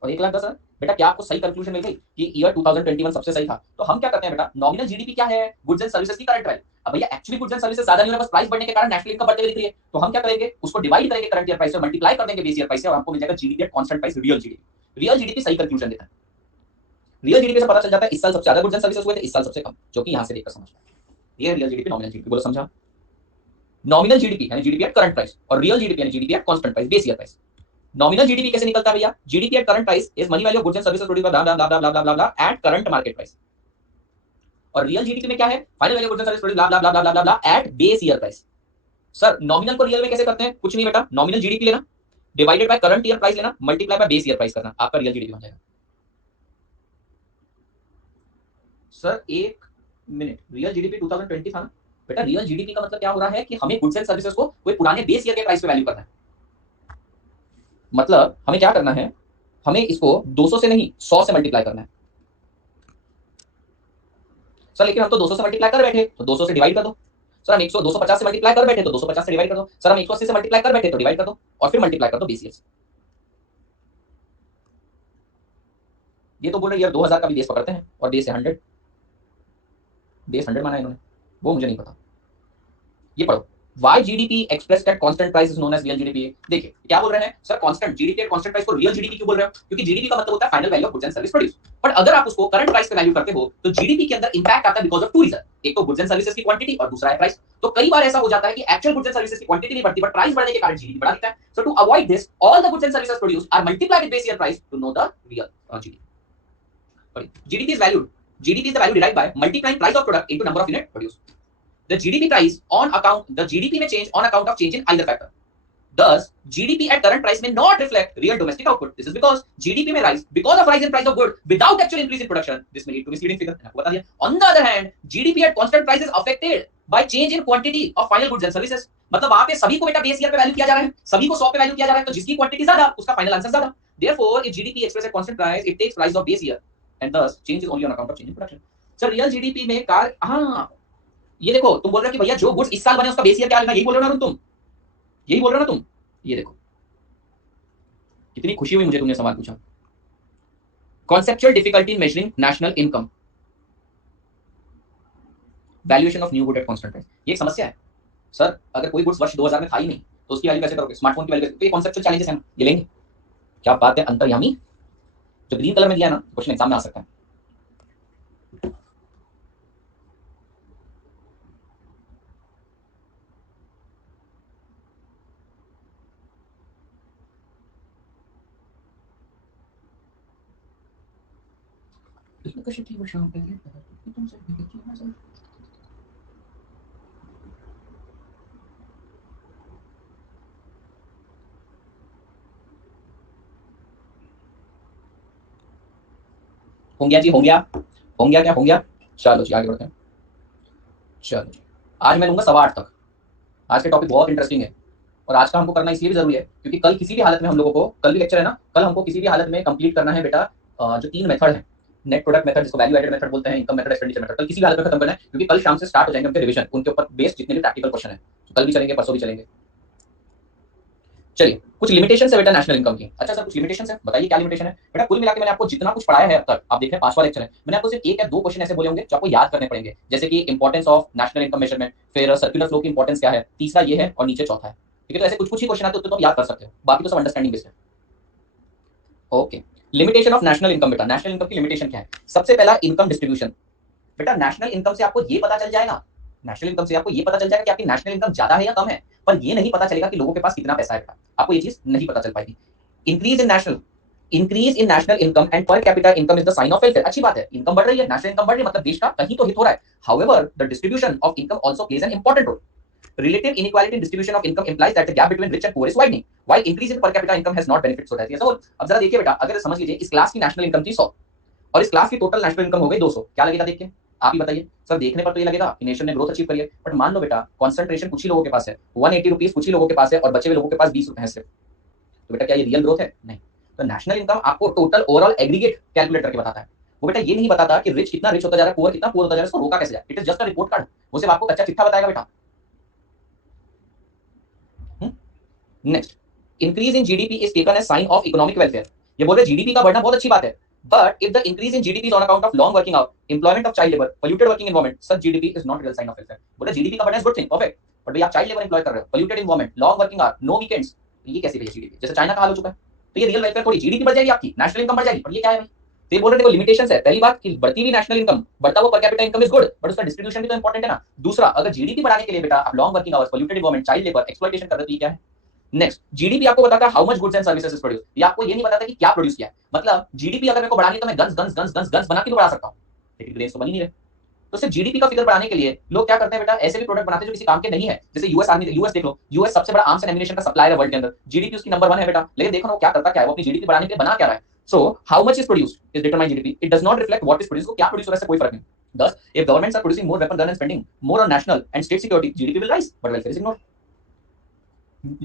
और 1,10,000। बेटा क्या आपको सही कंक्लूजन मिल गई कि ईयर 2021 सबसे सही था? तो हम क्या करते हैं बेटा, नॉमिनल जीडीपी क्या है? गुड्स एंड सर्विसेज की करंट वैल्यू। अब भैया एक्चुअली गुड्स एंड सर्विसेज ज्यादा नहीं हो रहा, बस प्राइस बढ़ने के कारण नेशनल इनकम बढ़ते हुए दिख रही है, तो हम क्या करेंगे, उसको डिवाइड करेंगे करंट ईयर प्राइस से, मल्टीप्लाई कर देंगे बेस ईयर प्राइस से और हमको मिल जाएगा GDP at constant price, real GDP. Real GDP सही कंक्लूजन देता है। रियल जीडीपी से पता चल जाता है इस साल सबसे ज्यादा गुड्स एंड सर्विसेज हुए थे, इस साल सबसे कम, जो कि यहां से देखकर समझना है। ये रियल जीडीपी, नॉमिनल जीडीपी, बोलो समझा? नॉमिनल जीडीपी यानी जीडीपी एट करंट प्राइस और रियल जीडीपी यानी GDP at constant price, base year price. Nominal GDP कैसे निकलता है भैया? GDP at current price is money value of goods and services produced by blah blah blah blah blah blah at current market price. और real GDP में क्या है? Final value of goods and services produced blah blah blah blah blah eight base year price. Sir nominal को real में कैसे करते हैं? कुछ नहीं बेटा, नॉमिनल जीडीपी लेना, divided by current year price लेना, multiply by base year price करना, आपका रियल जीडीपी बन जाएगा। सर एक मिनट, रियल जीडीपी 2020 था ना बेटा? रियल जीडीपी का मतलब क्या हो रहा है कि हमें गुड्स एंड सर्विसेज को कोई पुराने बेस ईयर के प्राइस पे वैल्यू करना है। मतलब हमें क्या करना है, हमें इसको 200 से नहीं 100 से मल्टीप्लाई करना है। सर लेकिन हम तो 200 से मल्टीप्लाई कर बैठे, तो 200 से डिवाइड कर दो। सर हम 100 250 से मल्टीप्लाई कर बैठे तो 250 से डिवाइड कर दो। सर हम 180 से मल्टीप्लाई कर बैठे तो डिवाइड कर दो और फिर मल्टीप्लाई कर दो बेस ईयर से। ये तो बोल रहे ईयर 2000 का भी बेस पकड़ते हैं और बेस है 100, बेस 100 माना इन्होंने, वो मुझे नहीं पता। ये पढ़ो, why GDP expressed at constant price is known as real GDP. देखिए क्या बोल रहे हैं sir, constant GDP at constant price को रियल जीडीपी क्यों बोल रहे हो? क्योंकि जीडीपी का मतलब होता है final value of goods and service produce. But अगर आप उसको करंट प्राइस पे वैल्यू करते हो तो जीडीपी के अंदर इंपैक्ट आता है बिकॉज ऑफ टू रीजन, एक तो गुड्स एंड सर्विसेज की क्वांटिटी और दूसरा है प्राइस। तो कई बार ऐसा हो जाता है कि एक्चुअल गुड्स एंड सर्विसेज की क्वांटिटी नहीं बढ़ती बट प्राइस बढ़ने के कारण जीडीपी बढ़ा दिखता है। So to avoid this all the goods and services produced are multiplied with base year price to know the real GDP. GDP is valued, GDP is the value derived by multiplying price of product into number of unit produced. The GDP price on account, the GDP may change on account of change in either factor. Thus, GDP at current price may not reflect real domestic output. This is because GDP may rise because of rise in price of good without actual increase in production. This may lead to misleading figure. आपको बता दिया. On the other hand, GDP at constant price is affected by change in quantity of final goods and services. मतलब वहां पे सभी को बेटा base year पे वैल्यू किया जा रहा है, सभी को 100 पे वैल्यू किया जा रहा है, तो जिसकी क्वांटिटी ज्यादा उसका फाइनल आंसर ज्यादा। Therefore, if GDP express at constant price, it takes price of base year, and thus change is only on account of change in production. Sir real GDP में कार, हाँ ये देखो तुम बोल रहे हो कि भैया जो गुड्स इस साल बने उसका बेस ईयर क्या लेना, यही बोल रहे हो ना तुम, यही बोल रहे हो ना तुम। ये देखो कितनी खुशी हुई मुझे तुमने सवाल पूछा। Conceptual difficulty in measuring national income, valuation of new good at constant price, ये एक समस्या है। सर अगर कोई गुड्स वर्ष 2000 में था ही नहीं तो उसकी वैल्यू कैसे करोगे, स्मार्टफोन की वैल्यू कैसे, तो ये कॉन्सेप्चुअल चैलेंजेस हैं, ये लेंगे। क्या बात है अंतर्यामी, जो ग्रीन कलर में दिया है ना क्वेश्चन एग्जाम में आ सकता है। हो गया जी, हो गया, हो गया, क्या हो गया। चलो जी आगे बढ़ते हैं। चलो जी आज मैं लूंगा 8:15 तक। आज का टॉपिक बहुत इंटरेस्टिंग है और आज का हमको करना इसलिए भी जरूरी है क्योंकि कल किसी भी हालत में हम लोगों को, कल भी लेक्चर है ना, कल हमको किसी भी हालत में कंप्लीट करना है बेटा जो 3 मेथड है, नेट प्रोडक्ट मेथड जिसको वैल्यू एडेड मेथड बोलते हैं, इनकम मेथड, एक्सपेंडिचर मेथड, कल किसी भी हालत में खत्म करना है क्योंकि कल शाम से स्टार्ट हो जाएंगे उनके रिवीजन, उनके ऊपर बेस्ड जितने भी प्रैक्टिकल क्वेश्चन है, तो कल भी चलेंगे, परसों भी चलेंगे। चलिए कुछ लिमिटेशन है बेटा नेशनल इनकम की। अच्छा सर कुछ लिमिटेशन है, बताइए क्या लिमिटेशन है बेटा। कुल मिला के मैंने आपको जितना कुछ पढ़ाया है अब तक, आप देख रहे हैं 5वां लेक्चर है, मैंने आपको सिर्फ 1 या 2 क्वेश्चन ऐसे बोले होंगे जो आपको याद करने पड़ेंगे, जैसे कि importance of national income measurement, फिर सर्कुलर फ्लो की इंपॉर्टेंस क्या है, तीसरा ये है और नीचे चौथा है। ठीक है, तो ऐसे कुछ कुछ ही क्वेश्चन आते हैं तो आप याद कर सकते हो, बाकी तो सब अंडरस्टैंडिंग बेस्ड है। Okay, limitation of national income बेटा, नेशनल इनकम की लिमिटेशन क्या है। सबसे पहला इनकम डिस्ट्रीब्यूशन। बेटा नेशनल इनकम से आपको ये पता चल जाएगा, नेशनल इनकम से आपको ये पता चल जाएगा कि आपकी नेशनल इनकम ज्यादा है या कम है, पर ये नहीं पता चलेगा कि लोगों के पास कितना पैसा है बेटा, आपको ये चीज नहीं पता चल पाएगी। Increase in national income and per capita income is the sign of welfare. अच्छी बात है, इनकम बढ़ रही है, नेशनल इनकम बढ़ रही है, मतलब देश का कहीं तो हित हो रहा है। However the distribution of income also plays an important role. Relative inequality in distribution of income implies that the gap between rich and poor is widening, while increase in per capita income has not benefited society as a whole. अब जरा देखिए बेटा, अगर समझ लीजिए इस class की national income थी 100 और इस क्लास की टोटल नेशनल इनकम हो गई 200, क्या लगेगा देख के, आप ही बताइए। सर देखने पर तो ये लगेगा कि नेशन ने ग्रोथ अचीव करी है, बट मान लो बेटा कॉन्सेंट्रेशन कुछ ही लोगों के पास है, 180 रुपीज कुछ ही लोगों के पास है और बचे हुए लोगों के पास 20 रुपए है सिर्फ, तो बेटा क्या ये रियल ग्रोथ है? नहीं। तो नेशनल इनकम आपको टोटल ओवरऑल एग्रीगेट कैलकुलेट करके बताता है, वो बेटा ये नहीं बताता कि रिच कितना रिच होता जा रहा है, पुअर कितना पुअर होता जा रहा है, इसको रोका कैसे जाए। It is just a report card, वो सिर्फ आपको कच्चा चिट्ठा बताएगा बेटा। Next, increase in GDP is taken as sign of economic welfare. ये बोल रहे जीडीपी का बढ़ना बहुत अच्छी बात है, but if the increase in GDP is on account of long working hour, employment of child labour, polluted working environment, such GDP is not real sign of welfare. बोले जीडीपी का बढ़ना is good thing, perfect, but भाई आप child labour employ कर रहे हो, polluted environment, long working hour, no weekends, ये कैसे भैया जीडीपी, जैसे चाइना का हाल हो चुका है। तो ये रियल वेलफेयर थोड़ी, जीडीपी बढ़ जाएगी आपकी, नेशनल इनकम बढ़ जाएगी, पर ये क्या है भाई। तो ये बोल रहे देखो लिमिटेशंस है, पहली बात कि बढ़ती हुई नेशनल इनकम, बढ़ता हुआ पर capita income is good, but उसका डिस्ट्रीब्यूशन भी तो इंपॉर्टेंट है ना। दूसरा, अगर जीडीपी बढ़ाने के लिए बेटा आप long working hours, polluted environment, child labour, exploitation कर रहे हो, तो ये क्या है। नेक्स्ट, जीडीपी आपको बताता है how much goods and services is produce, ये आपको ये नहीं बताता कि क्या प्रोड्यूस किया है। मतलब जीडीपी अगर मेरे को बढ़ानी है तो मैं guns guns guns guns guns बना के तो बढ़ा सकता हूं, लेकिन ग्रेन्स तो बन ही नहीं रहे। तो सिर्फ जीडीपी का फिगर बढ़ाने के लिए लोग क्या करते हैं बेटा, ऐसे भी प्रोडक्ट बनाते हैं जो किसी काम के नहीं है। जैसे यूएस आर्मी, यूएस देख लो, यूएस सबसे बड़ा आर्म्स एंड एम्यूनिशन का सप्लायर है वर्ल्ड के अंदर, जीडीपी उसकी नंबर 1 है बेटा, लेकिन देखो ना वो क्या करता क्या है, वो अपनी जीडीपी बढ़ाने के लिए बना क्या रहा है। So how much is produced is determine GDP, it does not reflect what is produced, को क्या प्रोड्यूस हो रहा है इससे कोई फर्क नहीं। Thus, if governments are producing more weapon gun and spending more on national and state security, GDP will rise, but welfare is ignored.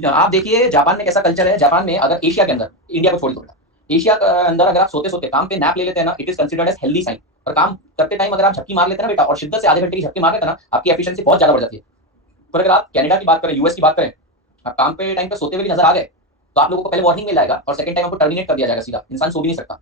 आप देखिए जापान में कैसा कल्चर है। जापान में अगर एशिया के अंदर, इंडिया को छोड़ दो बेटा, एशिया के अंदर अगर आप सोते सोते काम पे नैप ले लेते हैं ना, it is considered as healthy sign. और काम करते टाइम अगर आप झपकी मार लेते हैं ना बेटा, और शिद्दत से आधे घंटे की झपकी मार लेते हैं ना, आपकी एफिशिएंसी बहुत ज्यादा बढ़ जाती है। पर अगर आप कनाडा की बात करें, यूएस की बात करें, आप काम पे टाइम पे सोते हुए भी नजर आ गए तो आप लोगों को पहले वार्निंग मिल जाएगा और सेकंड टाइम आपको टर्मिनेट कर दिया जाएगा सीधा, इंसान सो भी नहीं सकता।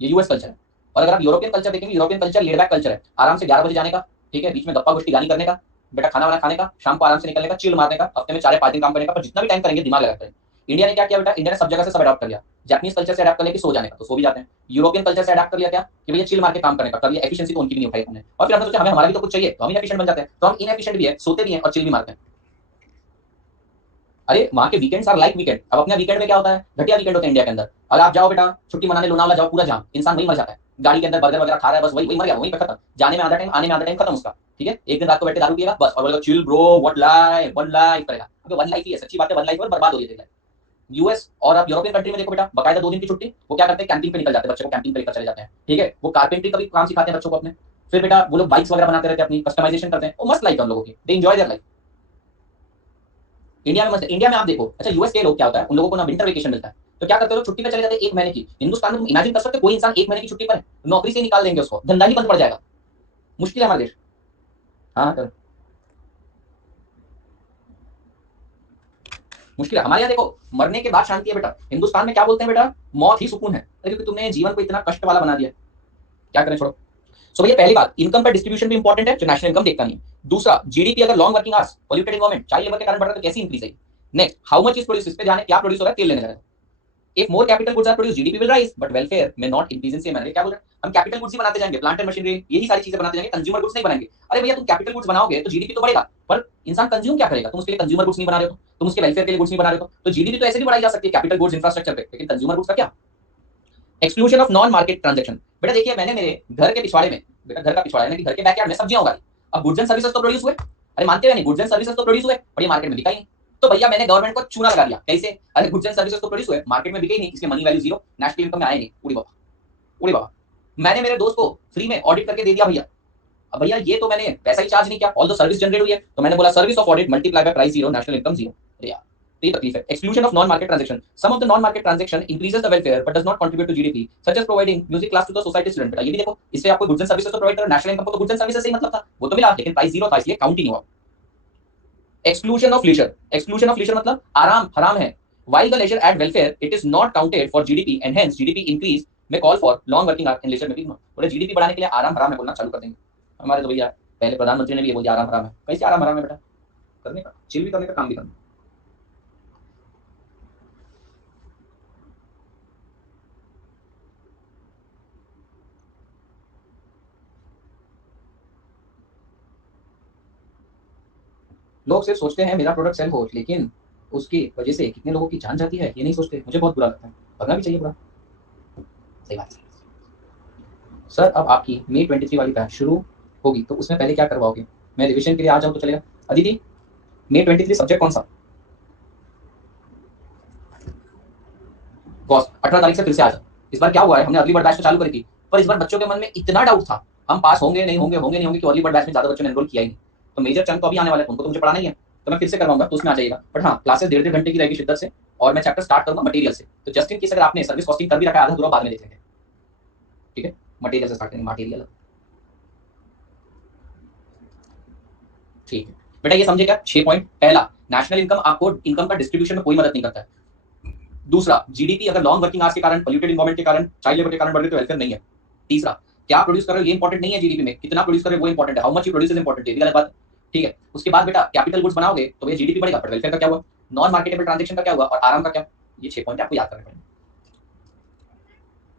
ये यूएस कल्चर है। और अगर आप यूरोपियन कल्चर देखेंगे, European culture laid back culture है, आराम से 11 बजे जाने का, ठीक है, बीच में गप्पा गोष्ठी गानी करने का, बेटा खाना वाना खाने का, शाम को आराम से निकलने का, चिल मारने का, हफ्ते में 4 या 5 दिन काम करने का, पर जितना भी टाइम करेंगे दिमाग लगाते हैं। इंडिया ने क्या किया बेटा, इंडिया ने सब जगह से सब अडॉप्ट कर लिया। जापानीज कल्चर से अडॉप्ट कर लिया कि सो जाने का, तो सो भी जाते हैं। यूरोपियन कल्चर से अडॉप्ट कर लिया क्या कि भैया चिल मार के काम करने का, कर लिया, एफिशिएंसी तो उनकी भी नहीं उठाई हमने। और फिर हमने सोचा हमें हमारा भी तो कुछ चाहिए, तो हम इनएफिशिएंट बन जाते हैं, तो हम इनएफिशिएंट भी है, सोते भी हैं और चिल भी मारते हैं। अरे वहां के वीकेंड्स आर लाइक वीकेंड। अब अपने वीकेंड में क्या होता है, घटिया वीकेंड होते हैं इंडिया के अंदर। अगर आप जाओ बेटा छुट्टी मनाने लोनावला जाओ, पूरा जाम, इंसान वही मर जाता है, गाड़ी के अंदर बर्गर वगैरह खा रहा है, बस वही वही मर गया, वही पे खत्म, जाने में आधा टाइम, आने में आधा टाइम खत्म उसका। ठीक है, एक दिन रात को बैठे दारू पिएगा बस, और बोलेगा chill bro what life, one life करेगा। अबे वन लाइफ ही है, सच्ची बात है, वन लाइफ और बर्बाद हो रही है। यूएस और आप यूरोपियन कंट्री में देखो बेटा, बकायदा 2 दिन की छुट्टी, वो क्या करते हैं, कैंपिंग पे निकल जाते हैं, बच्चों को कैंपिंग पे लेकर चले जाते हैं। ठीक है, वो कारपेंटरी का भी काम सिखाते हैं बच्चों को अपने। फिर बेटा वो लोग बाइक्स वगैरह बनाते रहते हैं, अपनी कस्टमाइजेशन करते हैं, वो मस्त लाइफ है उन लोगों की, they enjoy their life. India में मत, इंडिया में आप देखो, अच्छा यूएस के लोग क्या होता है, उन लोगों को ना विंटर वेकेशन मिलता है, तो क्या करते हो, छुट्टी पे चले जाते हैं 1 महीने की। हिंदुस्तान में तुम इमेजिन कर सकते हो कोई इंसान 1 महीने की छुट्टी पर है, नौकरी से निकाल देंगे उसको, धंधा ही बंद पड़ जाएगा। मुश्किल है हमारे देश। हाँ कर, मुश्किल है हमारे यहाँ। देखो मरने के बाद शांति है बेटा, हिंदुस्तान में क्या बोलते हैं बेटा, मौत ही सुकून है, क्योंकि तुमने जीवन को इतना कष्ट वाला बना दिया। क्या करें, छोड़ो। सो भैया पहली बात, इनकम का डिस्ट्रीब्यूशन भी इंपॉर्टेंट है, जो नेशनल इनकम देखता नहीं। दूसरा, जीडीपी अगर long working hours, polluted environment, child labour के कारण बढ़ रहा है तो कैसी इंक्रीज है। Next, how much is produce, इस पे ध्यान है, क्या प्रोड्यूस हो रहा है, तेल लेने लगा। If more capital goods are produce, GDP will rise, but welfare may not increase in same manner. क्या बोल रहे हैं, हम कैपिटल गुड्स ही बनाते जाएंगे, प्लांट एंड मशीनरी, यही सारी चीजें बनाते जाएंगे, कंज्यूमर गुड्स नहीं बनाएंगे। अरे भैया तुम कैपिटल गुड्स बनाओगे तो जीडीपी तो बढ़ेगा, पर इंसान कंज्यूम क्या करेगा, तुम उसके लिए कंज्यूमर गुड्स नहीं बना रहे हो, तुम उसके वेलफेयर के लिए गुड्स नहीं बना रहे हो, तो जीडीपी तो ऐसे भी बढ़ाई जा सकती है कैपिटल गुड्स इंफ्रास्ट्रक्चर पे, लेकिन कंज्यूमर गुड्स का क्या। Exclusion of non market transaction, बेटा देखिए मैंने मेरे घर के पिछवाड़े में, बेटा घर का पिछवाड़ा है ना, कि घर के बैकयार्ड में सब्जियां उगाई, अब गुड्स एंड सर्विसेज तो प्रोड्यूस हुए, अरे मानते हो नहीं, गुड्स एंड सर्विसेज तो प्रोड्यूस हुए, पर ये मार्केट में बिका ही नहीं। तो भैया मैंने गवर्नमेंट को चूना लगा दिया, कैसे, अरे गुड्स एंड सर्विसेज तो प्रोड्यूस हुए, मार्केट में बिके ही नहीं, इसलिए money value zero, national income में आए नहीं, उड़ी बाबा, उड़ी बाबा। मैंने मेरे दोस्त को फ्री में ऑडिट करके दे दिया भैया, अब भैया ये तो मैंने पैसा ही चार्ज नहीं किया, ऑल द सर्विस जनरेट हुई है, तो मैंने बोला service of audit multiply by price zero, national income zero. अरे यार तो ये तकलीफ है। Exclusion of non market transaction, some of the non market transaction increases the welfare but does not contribute to GDP, such as providing music class to the society student. बेटा ये भी देखो, इससे आपको गुड्स एंड सर्विसेज तो provide कर, national income को तो गुड्स एंड सर्विसेज से ही मतलब था, वो तो मिला, लेकिन प्राइस जीरो था, इसलिए काउंट ही नहीं हुआ। Exclusion of leisure, exclusion of leisure मतलब आराम हराम है, while the leisure add welfare it is not counted for GDP and hence GDP increase may call for long working hours and leisure में भी बोले जीडीपी बढ़ाने के लिए आराम हराम है बोलना चालू कर देंगे। हमारे तो भैया पहले प्रधानमंत्री ने भी ये बोल दिया आराम हराम है, कैसे आराम हराम है बेटा, करने का चिल भी करने का काम भी करना। लोग सिर्फ सोचते हैं मेरा प्रोडक्ट सेल हो, लेकिन उसकी वजह से कितने लोगों की जान जाती है ये नहीं सोचते, मुझे बहुत बुरा लगता है, भगना भी चाहिए बुरा। सही बात है सर, अब आपकी मे 23 वाली बैच शुरू होगी तो उसमें पहले क्या करवाओगे, मैं रिविजन के लिए आ जाऊँ तो चलेगा। अदिति मे 23 सब्जेक्ट कौन सा, कॉस्ट 18 तारीख से फिर से आ जाओ। इस बार क्या हुआ है, हमने अगली बार बैच तो चालू करी थी, पर इस बार बच्चों के मन में इतना डाउट था हम पास होंगे नहीं होंगे, होंगे नहीं होंगे, कि अगली बार बैच में ज्यादा बच्चों ने एनरोल किया ही नहीं। तो मेजर चंक तो अभी आने वाले हैं, उनको तो मुझे पढ़ाना ही है, तो मैं फिर से करवाऊंगा, तो उसमें आ जाएगा। बट हाँ क्लासेस 1.5 घंटे की रहेगी शिद्दत से, और मैं चैप्टर स्टार्ट करूंगा मटेरियल से, तो जस्ट इन केस अगर आपने सर्विस कॉस्टिंग कर भी रखा है आधा पूरा बाद में देख लेंगे, ठीक है। मटेरियल से स्टार्ट करेंगे, मटेरियल, ठीक है। बेटा ये समझे क्या 6 पॉइंट, पहला नेशनल इनकम आपको इनकम का डिस्ट्रीब्यूशन में कोई मदद नहीं करता है। दूसरा, जीडीपी अगर लॉन्ग वर्किंग आवर्स के कारण, पोल्यूटेड एनवायरनमेंट के कारण, चाइल्ड लेबर के कारण बढ़ रही तो वेलफेयर नहीं है। तीसरा, क्या प्रोड्यूस कर रहे हो ये इंपॉर्टेंट नहीं है, जीडीपी में कितना प्रोड्यूस कर रहे हो वो इंपॉर्टेंट है, how much you produce is important, ये भी गलत बात है, ठीक है। उसके बाद बेटा कैपिटल गुड्स बनाओगे तो भैया जीडीपी बढ़ेगा, बट वेलफेयर का क्या हुआ, नॉन मार्केटेबल ट्रांजेक्शन का क्या हुआ, और आराम का क्या। ये 6 पॉइंट आपको याद करने पड़ेंगे।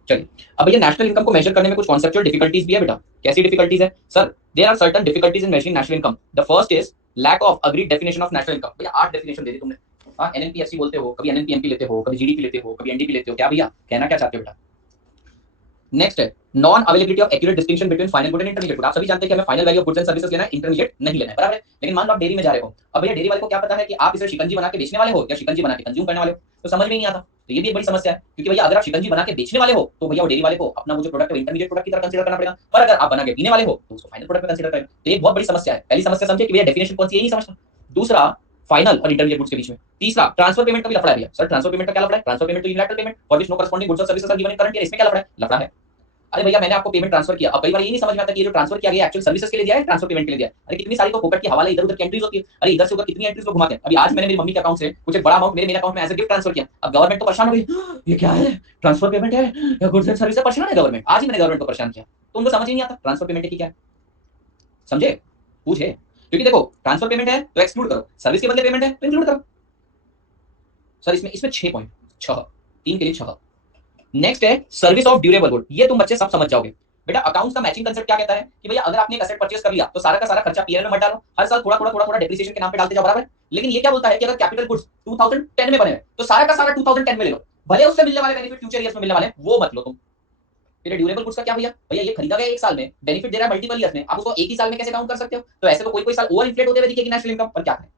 चलिए अब भैया नेशनल इनकम को मेजर करने में कुछ कॉन्सेप्चुअल डिफिकल्टीज भी है बेटा। कैसी डिफिकल्टीज है sir, there are certain difficulties in measuring national income. The first is lack of agreed definition of national income. भैया 8 डेफिनेशन दे दी तुमने, हाँ एनएनपीएससी बोलते हो, कभी एनएनपीएमपी लेते हो, कभी जीडीपी लेते हो, कभी एनडीपी लेते हो, क्या भैया कहना क्या चाहते हो बेटा। नेक्स्ट है non availability of accurate distinction between final good and intermediate good. आप सभी जानते हैं कि हमें final value of goods and services लेना है, इंटरमीडिएट नहीं लेना है, बराबर है। लेकिन मान लो आप डेयरी में जा रहे हो, अब भैया डेयरी वाले को क्या पता है कि आप इसे शिकंजी बना के बेचने वाले हो या शिकंजी बना के कंज्यूम करने वाले हो, तो समझ में नहीं आता। तो ये भी एक बड़ी समस्या है, क्योंकि भैया अगर आप शिकंजी बना के बेचने वाले हो तो भैया वो डेयरी वाले को अपना वो जो प्रोडक्ट है इंटरमीडिएट प्रोडक्ट की तरह कंसीडर करना पड़ेगा, पर अगर आप बना के पीने वाले हो तो उसको फाइनल प्रोडक्ट में कंसीडर करें। तो ये बहुत बड़ी समस्या है। पहली समस्या समझे कि भैया डेफिनेशन कौन सी है, ये नहीं समझना। दूसरा, फाइनल और इंटरमीडिएट गुड्स के बीच में। तीसरा, ट्रांसफर पेमेंट का भी लफड़ा है भैया। सर ट्रांसफर पेमेंट का क्या लफड़ा है, ट्रांसफर पेमेंट तो unilateral payment for which no corresponding goods और services are given in current year, इसमें क्या लफड़ा है, लफड़ा है। अरे भैया मैंने आपको पेमेंट ट्रांसफर किया, अब कई बार ये नहीं समझ में आता कि ये जो ट्रांसफर किया गया एक्चुअल सर्विसेज के लिए दिया है, ट्रांसफर पेमेंट के लिए दिया है। अरे कितनी सारी तो फोकट की हवाला इधर उधर की एंट्रीज होती है, अरे इधर से उधर कितनी एंट्रीज को घुमाते हैं। अभी आज मैंने मेरी मम्मी के अकाउंट से कुछ एक बड़ा अमाउंट मेरे अकाउंट में एज अ गिफ्ट ट्रांसफर किया, अब गवर्नमेंट तो परेशान हो गई, ये क्या है, ट्रांसफर पेमेंट है या गुड्स एंड सर्विसेज, परेशान है गवर्नमेंट। आज ही मैंने गवर्नमेंट को परेशान किया, तो उनको समझ ही नहीं आता ट्रांसफर पेमेंट की क्या है, समझे, पूछे। क्योंकि देखो ट्रांसफर पेमेंट है तो एक्सक्लूड करो, सर्विस के बदले पेमेंट है तो इंक्लूड करो। सर इसमें इसमें 6 पॉइंट, 6 3 के लिए 6। नेक्स्ट है सर्विस ऑफ ड्यूरेबल गुड, ये तुम बच्चे सब समझ जाओगे। बेटा अकाउंट्स का मैचिंग कंसेप्ट क्या कहता है कि भैया अगर आपने एक एसेट परचेज कर लिया तो सारा का सारा खर्चा पीएल में मत डालो, हर साल थोड़ा थोड़ा थोड़ा थोड़ा डेप्रिसिएशन के नाम पे डालते जाओ, बराबर। लेकिन ये क्या बोलता है कि अगर कैपिटल गुड्स 2010 में बने तो सारा का सारा 2010 में ले लो, भले उससे मिलने वाले बेनिफिट फ्यूचर ईयर्स में मिलने वाले वो मत लो तुम। फिर ड्यूरेबल गुड्स का क्या भैया, भैया ये खरीदा गया एक साल में, बेनिफिट दे रहा है मल्टीपल ईयर्स में, आप उसको एक ही साल में कैसे काउंट कर सकते हो। तो ऐसे तो कोई कोई साल ओवर इन्फ्लेट होते हुए दिखेगी नेशनल इनकम, पर क्या करें।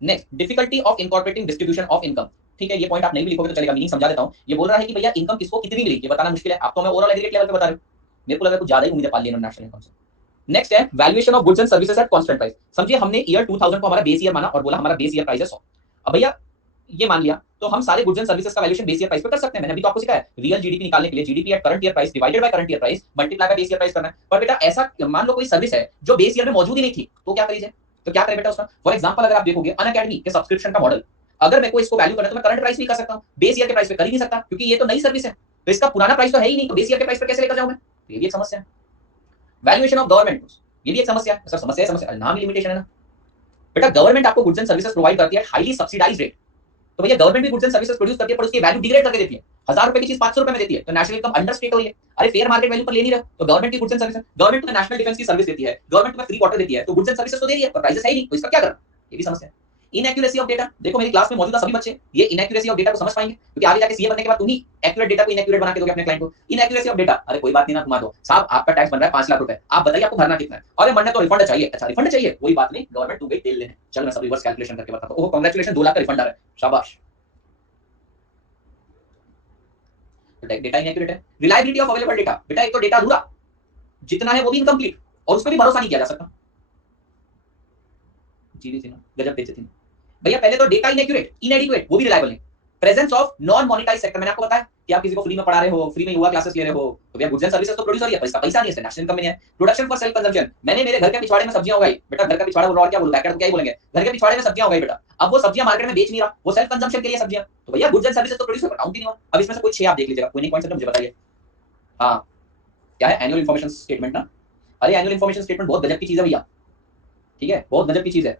Next, difficulty of incorporating distribution of income. ठीक है ये पॉइंट आप नहीं भी लिखोगे तो चलेगा, मीनिंग समझा देता हूं। ये बोल रहा है कि भैया इनकम किसको कितनी मिली ये बताना मुश्किल है, आप तो हमें ओवरऑल एग्रीगेट लेवल पे बता रहे हो, मेरे को लगा कुछ ज्यादा ही उम्मीद पाल ली नेशनल इनकम से। नेक्स्ट है valuation of goods and services at constant price. समझिए हमने ईयर 2000 को हमारा बेस ईयर माना और बोला हमारा बेस ईयर प्राइस है 100। अब भैया ये मान लिया तो हम सारे गुड्स एंड सर्विसेज का वैल्यूएशन बेस ईयर प्राइस पे कर सकते हैं। मैंने अभी तो आपको सिखाया रियल जीडीपी निकालने के लिए GDP at current year price divided by current year price multiply by base year price करना है। पर बेटा ऐसा मान लो कोई सर्विस है जो बेस ईयर में मौजूद ही नहीं थी तो क्या करिए, तो क्या करें बेटा उसका। फॉर एग्जांपल अगर आप देखोगे अनअकैडमी के सब्सक्रिप्शन का मॉडल, अगर मेरे को इसको वैल्यू करना है तो मैं करंट प्राइस भी कर सकता हूं, बेस ईयर के प्राइस पे कर ही नहीं सकता क्योंकि ये तो नई सर्विस है, तो इसका पुराना प्राइस तो है ही नहीं, तो बेस ईयर के प्राइस पे कैसे लेकर जाऊं मैं, ये भी एक समस्या है। वैल्यूएशन ऑफ गवर्नमेंट, ये भी एक समस्या है सर। समस्या है, समस्या नाम ही लिमिटेशन है ना बेटा। गवर्नमेंट आपको गुड्स एंड सर्विसेज प्रोवाइड करती है हाईली सब्सिडाइज्ड रेट, तो भैया गवर्नमेंट भी गुड्स एंड सर्विसेज प्रोड्यूस करती है पर उसकी वैल्यू डिग्रेड करके देती है। 1000 रुपए की चीज 500 रुपए में देती है तो नेशनल इनकम अंडर स्टेट हो रही है। अरे फेयर मार्केट वैल्यू पर ले नहीं रहा तो गवर्नमेंट की गुड्स एंड सर्विसेज, गवर्नमेंट तुम्हें नेशनल डिफेंस की सर्विस देती है, गवर्नमेंट तुम्हें फ्री वाटर देती है, तो गुड्स एंड सर्विसेज तो दे रही है पर प्राइसेस है ही नहीं, तो इसका क्या करना, ये भी समस्या है। इनएक्यूरेसी ऑफ डेटा, देखो मेरी क्लास में मौजूदा सभी बच्चे ये इनएक्यूरेसी ऑफ डेटा को समझ पाएंगे क्योंकि आगे जाके सीए बनने के बाद तुम ही एक्यूरेट डेटा को इनएक्यूरेट बना के दोगे अपने क्लाइंट को। इनएक्यूरेसी ऑफ डेटा, अरे कोई बात नहीं ना, घुमा दो साहब आपका टैक्स बन रहा है 5 लाख रुपए, आप बताइए आपको भरना कितना है, अरे मन तो रिफंड चाहिए, अच्छा रिफंड चाहिए कोई बात नहीं, गवर्नमेंट टू गई तेल लेने, चल मैं सब रिवर्स कैलकुलेशन करके बताता हूं, ओह कांग्रेचुलेशन 2 लाख का रिफंड आ रहा है, शाबाश। डेटा इनएक्यूरेट है। रिलायबिलिटी ऑफ अवेलेबल डेटा, बेटा एक तो डेटा अधूरा जितना है वो भी इनकम्प्लीट और उस पर भी भरोसा नहीं किया जा सकता। जी थी ना, गजब बेइज्जती थी भैया। पहले तो डेटा इनएक्यूरेट, इनएडिक्वेट, वो भी रिलायबल नहीं। Presence of non monetize sector, मैंने आपको बताया कि आप किसी को फ्री में पढ़ा रहे हो, फ्री में युवा क्लासेस ले रहे हो, तो भैया गुड्स एंड सर्विसेज तो प्रोड्यूस हो रही है पर इसका पैसा नहीं है, नेशनल इनकम में नहीं है। प्रोडक्शन फॉर सेल्फ कंजम्पशन, मैंने मेरे घर के पिछवाड़े में सब्जियां उगाई, बेटा घर का पिछवाड़ा बोल रहा और क्या बोलूं, बैकयार्ड क्या ही बोलेंगे, घर के पिछवाड़े में सब्जियां उगाई बेटा, अब वो सब्जियां मार्केट में बेच नहीं रहा, वो सेल्फ कंजम्पशन के लिए सब्जियां, तो भैया गुड्स एंड सर्विसेज तो प्रोड्यूस हो, काउंट ही नहीं हुआ। अब इसमें से कोई 6 आप देख लीजिएगा, कोई नहीं कौन सा मुझे बताइए। हाँ क्या है, एनुअल इन्फॉर्मेशन स्टेटमेंट ना। अरे एनुअल इन्फॉर्मेशन स्टेटमेंट बहुत गजब की चीज है भैया, ठीक है बहुत गजब की चीज है।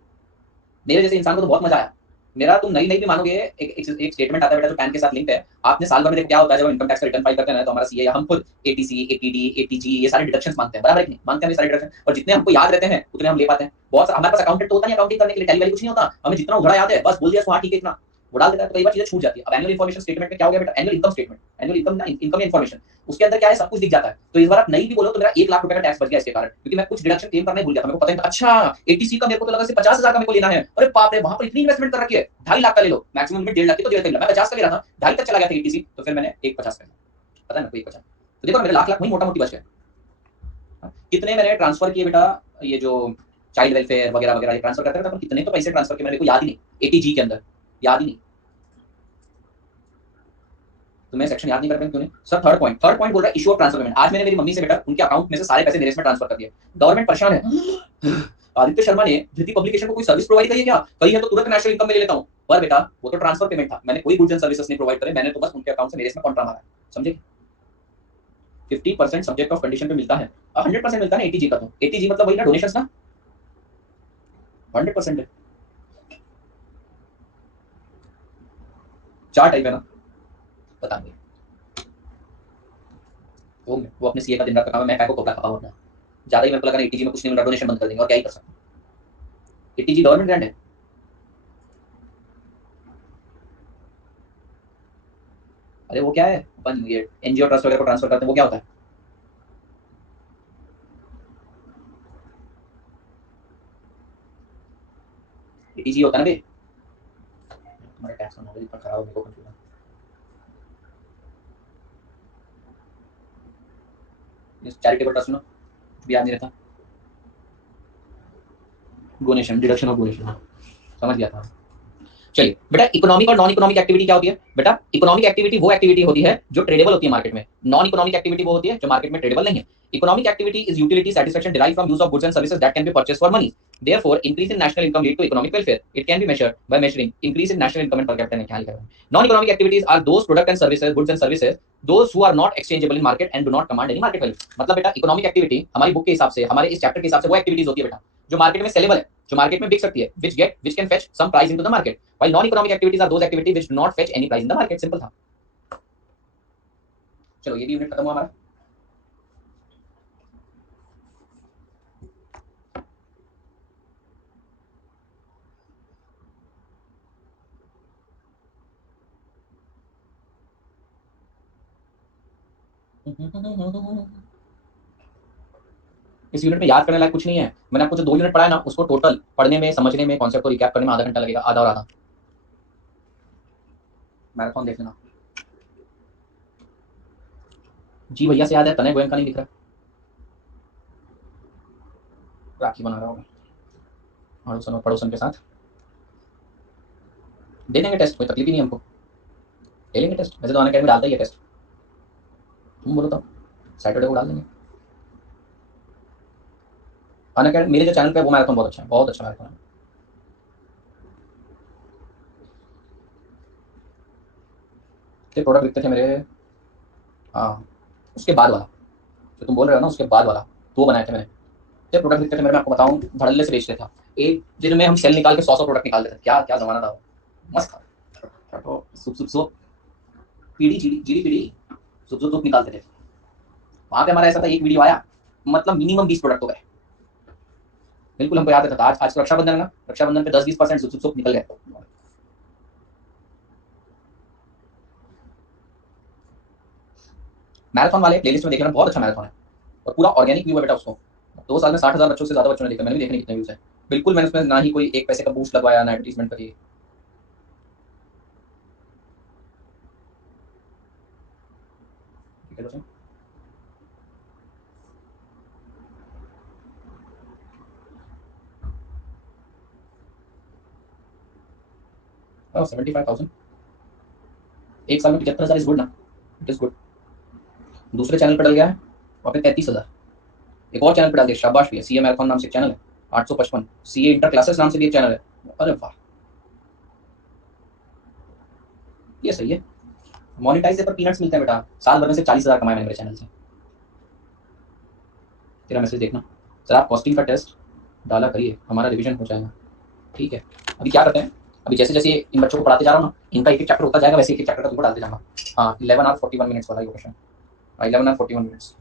मेरे जैसे इंसान को तो बहुत मजा आया। मेरा तुम नहीं भी मानोगे, एक स्टेटमेंट आता है बेटा जो पैन के साथ लिंक है, आपने साल भर में क्या होता है जब इनकम टैक्स का रिटर्न फाइल करते हैं तो हमारा सीए या हम खुद एटीसी एटीडी एटीजी ये सारे डिडक्शंस मांगते हैं, बराबर है कि नहीं मांगते हैं ये सारे डिडक्शन, और जितने हमको याद रहते हैं उतने हम ले पाते हैं। बहुत हमारे पास अकाउंटेंट तो होता नहीं अकाउंटिंग करने के लिए, टैली वाली कुछ नहीं होता, हमें जितना उधड़ा याद है बस बोल दिया हाँ ठीक है इतना, वो डाल देता है तो कई बार चीजें छूट जाती है। अब एनुअल इन्फॉर्मेशन स्टेटमेंट में क्या हो गया बेटा, annual income statement, annual income information, उसके अंदर क्या है सब कुछ दिख जाता है। तो इस बार आप नहीं भी बोलो तो मेरा 1 लाख रुपए का टैक्स बच गया इसके कारण, क्योंकि मैं कुछ डिडक्शन क्लेम करना ही भूल गया था, मेरे को पता नहीं था। अच्छा एटीसी का मेरे को तो लगा सिर्फ 50,000 का मेरे को लेना है, अरे बाप रे वहां पर इतनी इन्वेस्टमेंट कर रखी है, 2.5 लाख का ले लो, मैक्सिमम लिमिट 1.5 लाख की, तो 1.5 लाख मैं 50 का ले रहा था, 2.5 तक चला गया था एटीसी, तो फिर मैंने 1.50 कर लिया, पता है ना 1.50, तो देखो मेरे लाख लाख वही मोटा मोटी बच गए। कितने मैंने ट्रांसफर किए बेटा, ये जो चाइल्ड वेलफेयर वगैरह वगैरह ट्रांसफर करते हैं, कितने तो पैसे ट्रांसफर किए मेरे को याद ही नहीं, एटीजी के अंदर याद ही नहीं। तो मैं सेक्शन याद नहीं कर पाया क्यों नहीं सर। थर्ड पॉइंट बोल रहा है इशू ऑफ ट्रांसफर पेमेंट। आज मैंने मेरी मम्मी से बेटा उनके अकाउंट में से सारे पैसे मेरे में ट्रांसफर कर दिए, गवर्नमेंट परेशान है। आदित्य शर्मा ने धृति पब्लिकेशन को कोई सर्विस प्रोवाइड करी है क्या, कही है तो तुरंत नेशनल इनकम में ले लेता हूं, पर बेटा वो तो ट्रांसफर पेमेंट था, मैंने कोई गुड्स एंड सर्विसेज नहीं प्रोवाइड करे, मैंने तो बस उनके अकाउंट से मेरे में कॉन्ट्रा मारा, समझे। 50% सब्जेक्ट ऑफ कंडीशन पे मिलता है, 100% मिलता है ना एटीजी का, तो एटीजी मतलब वही ना डोनेशंस ना, 100% है। 4 टाइप है ना, बता दें वो अपने सीए का दिन रात का काम है, मैं काय को कोपरा खपा हुआ अपना, ज्यादा ही मेरे को लगा एटीजी में कुछ नहीं मिल रहा, डोनेशन बंद कर देंगे और क्या ही कर सकते हैं। एटीजी गवर्नमेंट ग्रांट है। अरे वो क्या है, अपन ये एनजीओ ट्रस्ट वगैरह को ट्रांसफर करते हैं, वो क्या होता है। एटीजी होता है ना बे, हमारे टैक्स का नॉलेज इतना खराब है, मेरे को कंफ्यूजन, चैरिटेबल ट्रस्ट ना भी याद नहीं रहता, डोनेशन डिडक्शन ऑफ डोनेशन, समझ गया था। चलिए बेटा इकोनॉमिक और नॉन इकोनॉमिक एक्टिविटी क्या होती है बेटा। इकोनॉमिक एक्टिविटी वो एक्टिविटी होती है जो ट्रेडेबल होती है मार्केट में, नॉन इकोनॉमिक एक्टिविटी वो होती है जो मार्केट में ट्रेडेबल नहीं है। Economic activity is utility satisfaction derived from use of goods and services that can be purchased for money. Therefore, increase in national income lead to economic welfare. It can be measured by measuring increase in national income and per capita income. Non-economic activities are those product and services, goods and services, those who are not exchangeable in market and do not command any market value. मतलब बेटा economic activity हमारी book के हिसाब से, हमारे इस chapter के हिसाब से वो एक्टिविटीज होती है बेटा जो मार्केट में सेलेबल है, जो मार्केट में बिक सकती है, which can fetch some price into the market, while non-economic activities are those activities which do not fetch any price in the market. Simple था। चलो ये भी यूनिट खत्म हुआ हमारा। इस यूनिट में याद करने लायक कुछ नहीं है, मैंने आपको जो 2 यूनिट पढ़ाया ना उसको टोटल पढ़ने में, समझने में, कॉन्सेप्ट को रिकैप करने में आधा घंटा लगेगा, आधा और आधा। मैराथन देख लेना। जी भैया से याद है, तने गोयम का नहीं दिख रहा। राखी बना रहा होगा अड़ोसन और पड़ोसन के साथ। दे देंगे टेस्ट, कोई तकलीफ ही नहीं हमको, ले लेंगे टेस्ट। वैसे तो अनअकैडमी डालता ही है टेस्ट, तुम बोलो तो सैटरडे को डाल देंगे। अनअकैडमी मेरे जो चैनल पे वो मैराथन बहुत अच्छा है, बहुत अच्छा मैराथन है। कितने प्रोडक्ट लिखते थे मेरे, हाँ उसके बाद वाला जो तुम बोल रहे हो ना, उसके बाद वाला तो बनाए थे मैंने। कितने प्रोडक्ट लिखते थे मेरे, मैं आपको बताऊं, धड़ल्ले से बेचते था। एक दिन में हम सेल निकाल के 100 प्रोडक्ट निकाल देते थे। क्या क्या जमाना था वो, मस्त था। सुप सुप सुप, पीढ़ी जीडी जीडी पीढ़ी, सुप सुप सुप निकालते थे। वहां पे हमारा ऐसा था, एक वीडियो आया मतलब मिनिमम 20 प्रोडक्ट हो गए। बिल्कुल हमको याद था। आज रक्षाबंधन है ना, रक्षाबंधन पे 10-20% सुप सुप सुप निकल गए। मैराथन वाले प्लेलिस्ट में देख लेना, बहुत अच्छा मैराथन है और पूरा ऑर्गेनिक व्यू है बेटा उसको। 2 साल में 60,000 बच्चों से ज्यादा बच्चों ने देखा, मैंने भी देखने कितने व्यूज है। बिल्कुल मैंने उसमें ना ही कोई एक पैसे का बूस्ट लगवाया, ना एडवर्टीजमेंट करी। ठीक है दोस्तों, 75,000 एक साल में 75,000 इज गुड ना, इट इज गुड। दूसरे चैनल पर डल गया है वहाँ पे 33,000। एक और चैनल पर डाल दिया, शाबाश भी है, सीए मैराथन नाम से एक चैनल है, 855। सीए इंटर क्लासेस नाम से भी एक चैनल है। अरे वाह, ये सही है। मोनिटाइज पर पीनट्स मिलते हैं बेटा। साल भर में से 40,000 कमाए मैंने मेरे चैनल से। तेरा मैसेज देखना सर, आप कॉस्टिंग का टेस्ट डाला करिए, हमारा रिवीजन हो जाएगा। ठीक है, अभी क्या करते हैं, अभी जैसे जैसे इन बच्चों को पढ़ाते जा रहा हूँ ना, इनका एक एक चैप्टर होता जाएगा, वैसे एक एक चैप्टर का तुमको डालते जाऊंगा। हाँ 11 आवर 41 मिनट्स वाला ये question, 11 hour 41 minutes,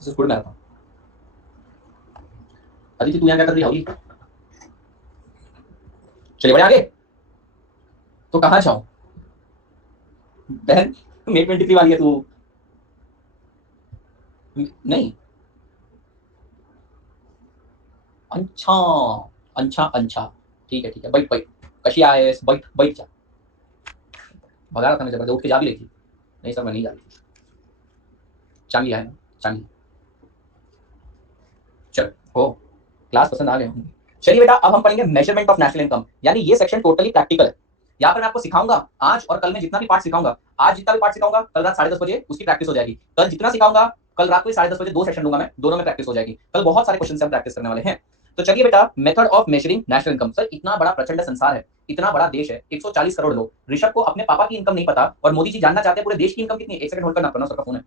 this is good marathon. Aditi तू यहाँ क्या कर रही होगी, चलिए बढ़िया आगे। तो कहाँ जाऊँ बहन, मे 23 वाली है तू। नहीं, अच्छा अच्छा अच्छा, ठीक है ठीक है, बैठ बैठ, कशी आहेस, बैठ बैठ जा। भगा रहा था मैं जबरदस्त, उठ के जा भी रही थी। नहीं सर मैं नहीं जा रही थी, चांगी है ना चांगी। चल हो, क्लास पसंद आ गए होंगे। चलिए बेटा, अब हम पढ़ेंगे मेजरमेंट ऑफ नेशनल इनकम, यानी ये सेक्शन टोटली प्रैक्टिकल है। यहाँ पर मैं आपको सिखाऊंगा आज और कल में जितना भी पार्ट सिखाऊंगा, आज जितना भी पार्ट सिखाऊंगा कल रात 10:30 बजे उसकी प्रैक्टिस हो जाएगी। कल जितना सिखाऊंगा कल रात को 10:30 बजे 2 सेशन दूंगा मैं, दोनों में प्रैक्टिस हो जाएगी। कल बहुत सारे क्वेश्चन हम प्रैक्टिस करने वाले हैं। तो चलिए बेटा, method of measuring national income. Sir इतना बड़ा प्रचंड संसार है, इतना बड़ा देश है, 140 करोड़ लोग, ऋषभ को अपने पापा की इनकम नहीं पता और मोदी जी जानना चाहते हैं पूरे देश की इनकम कितनी है। एक सेकंड होल्ड करना, प्रणव सर का फोन है।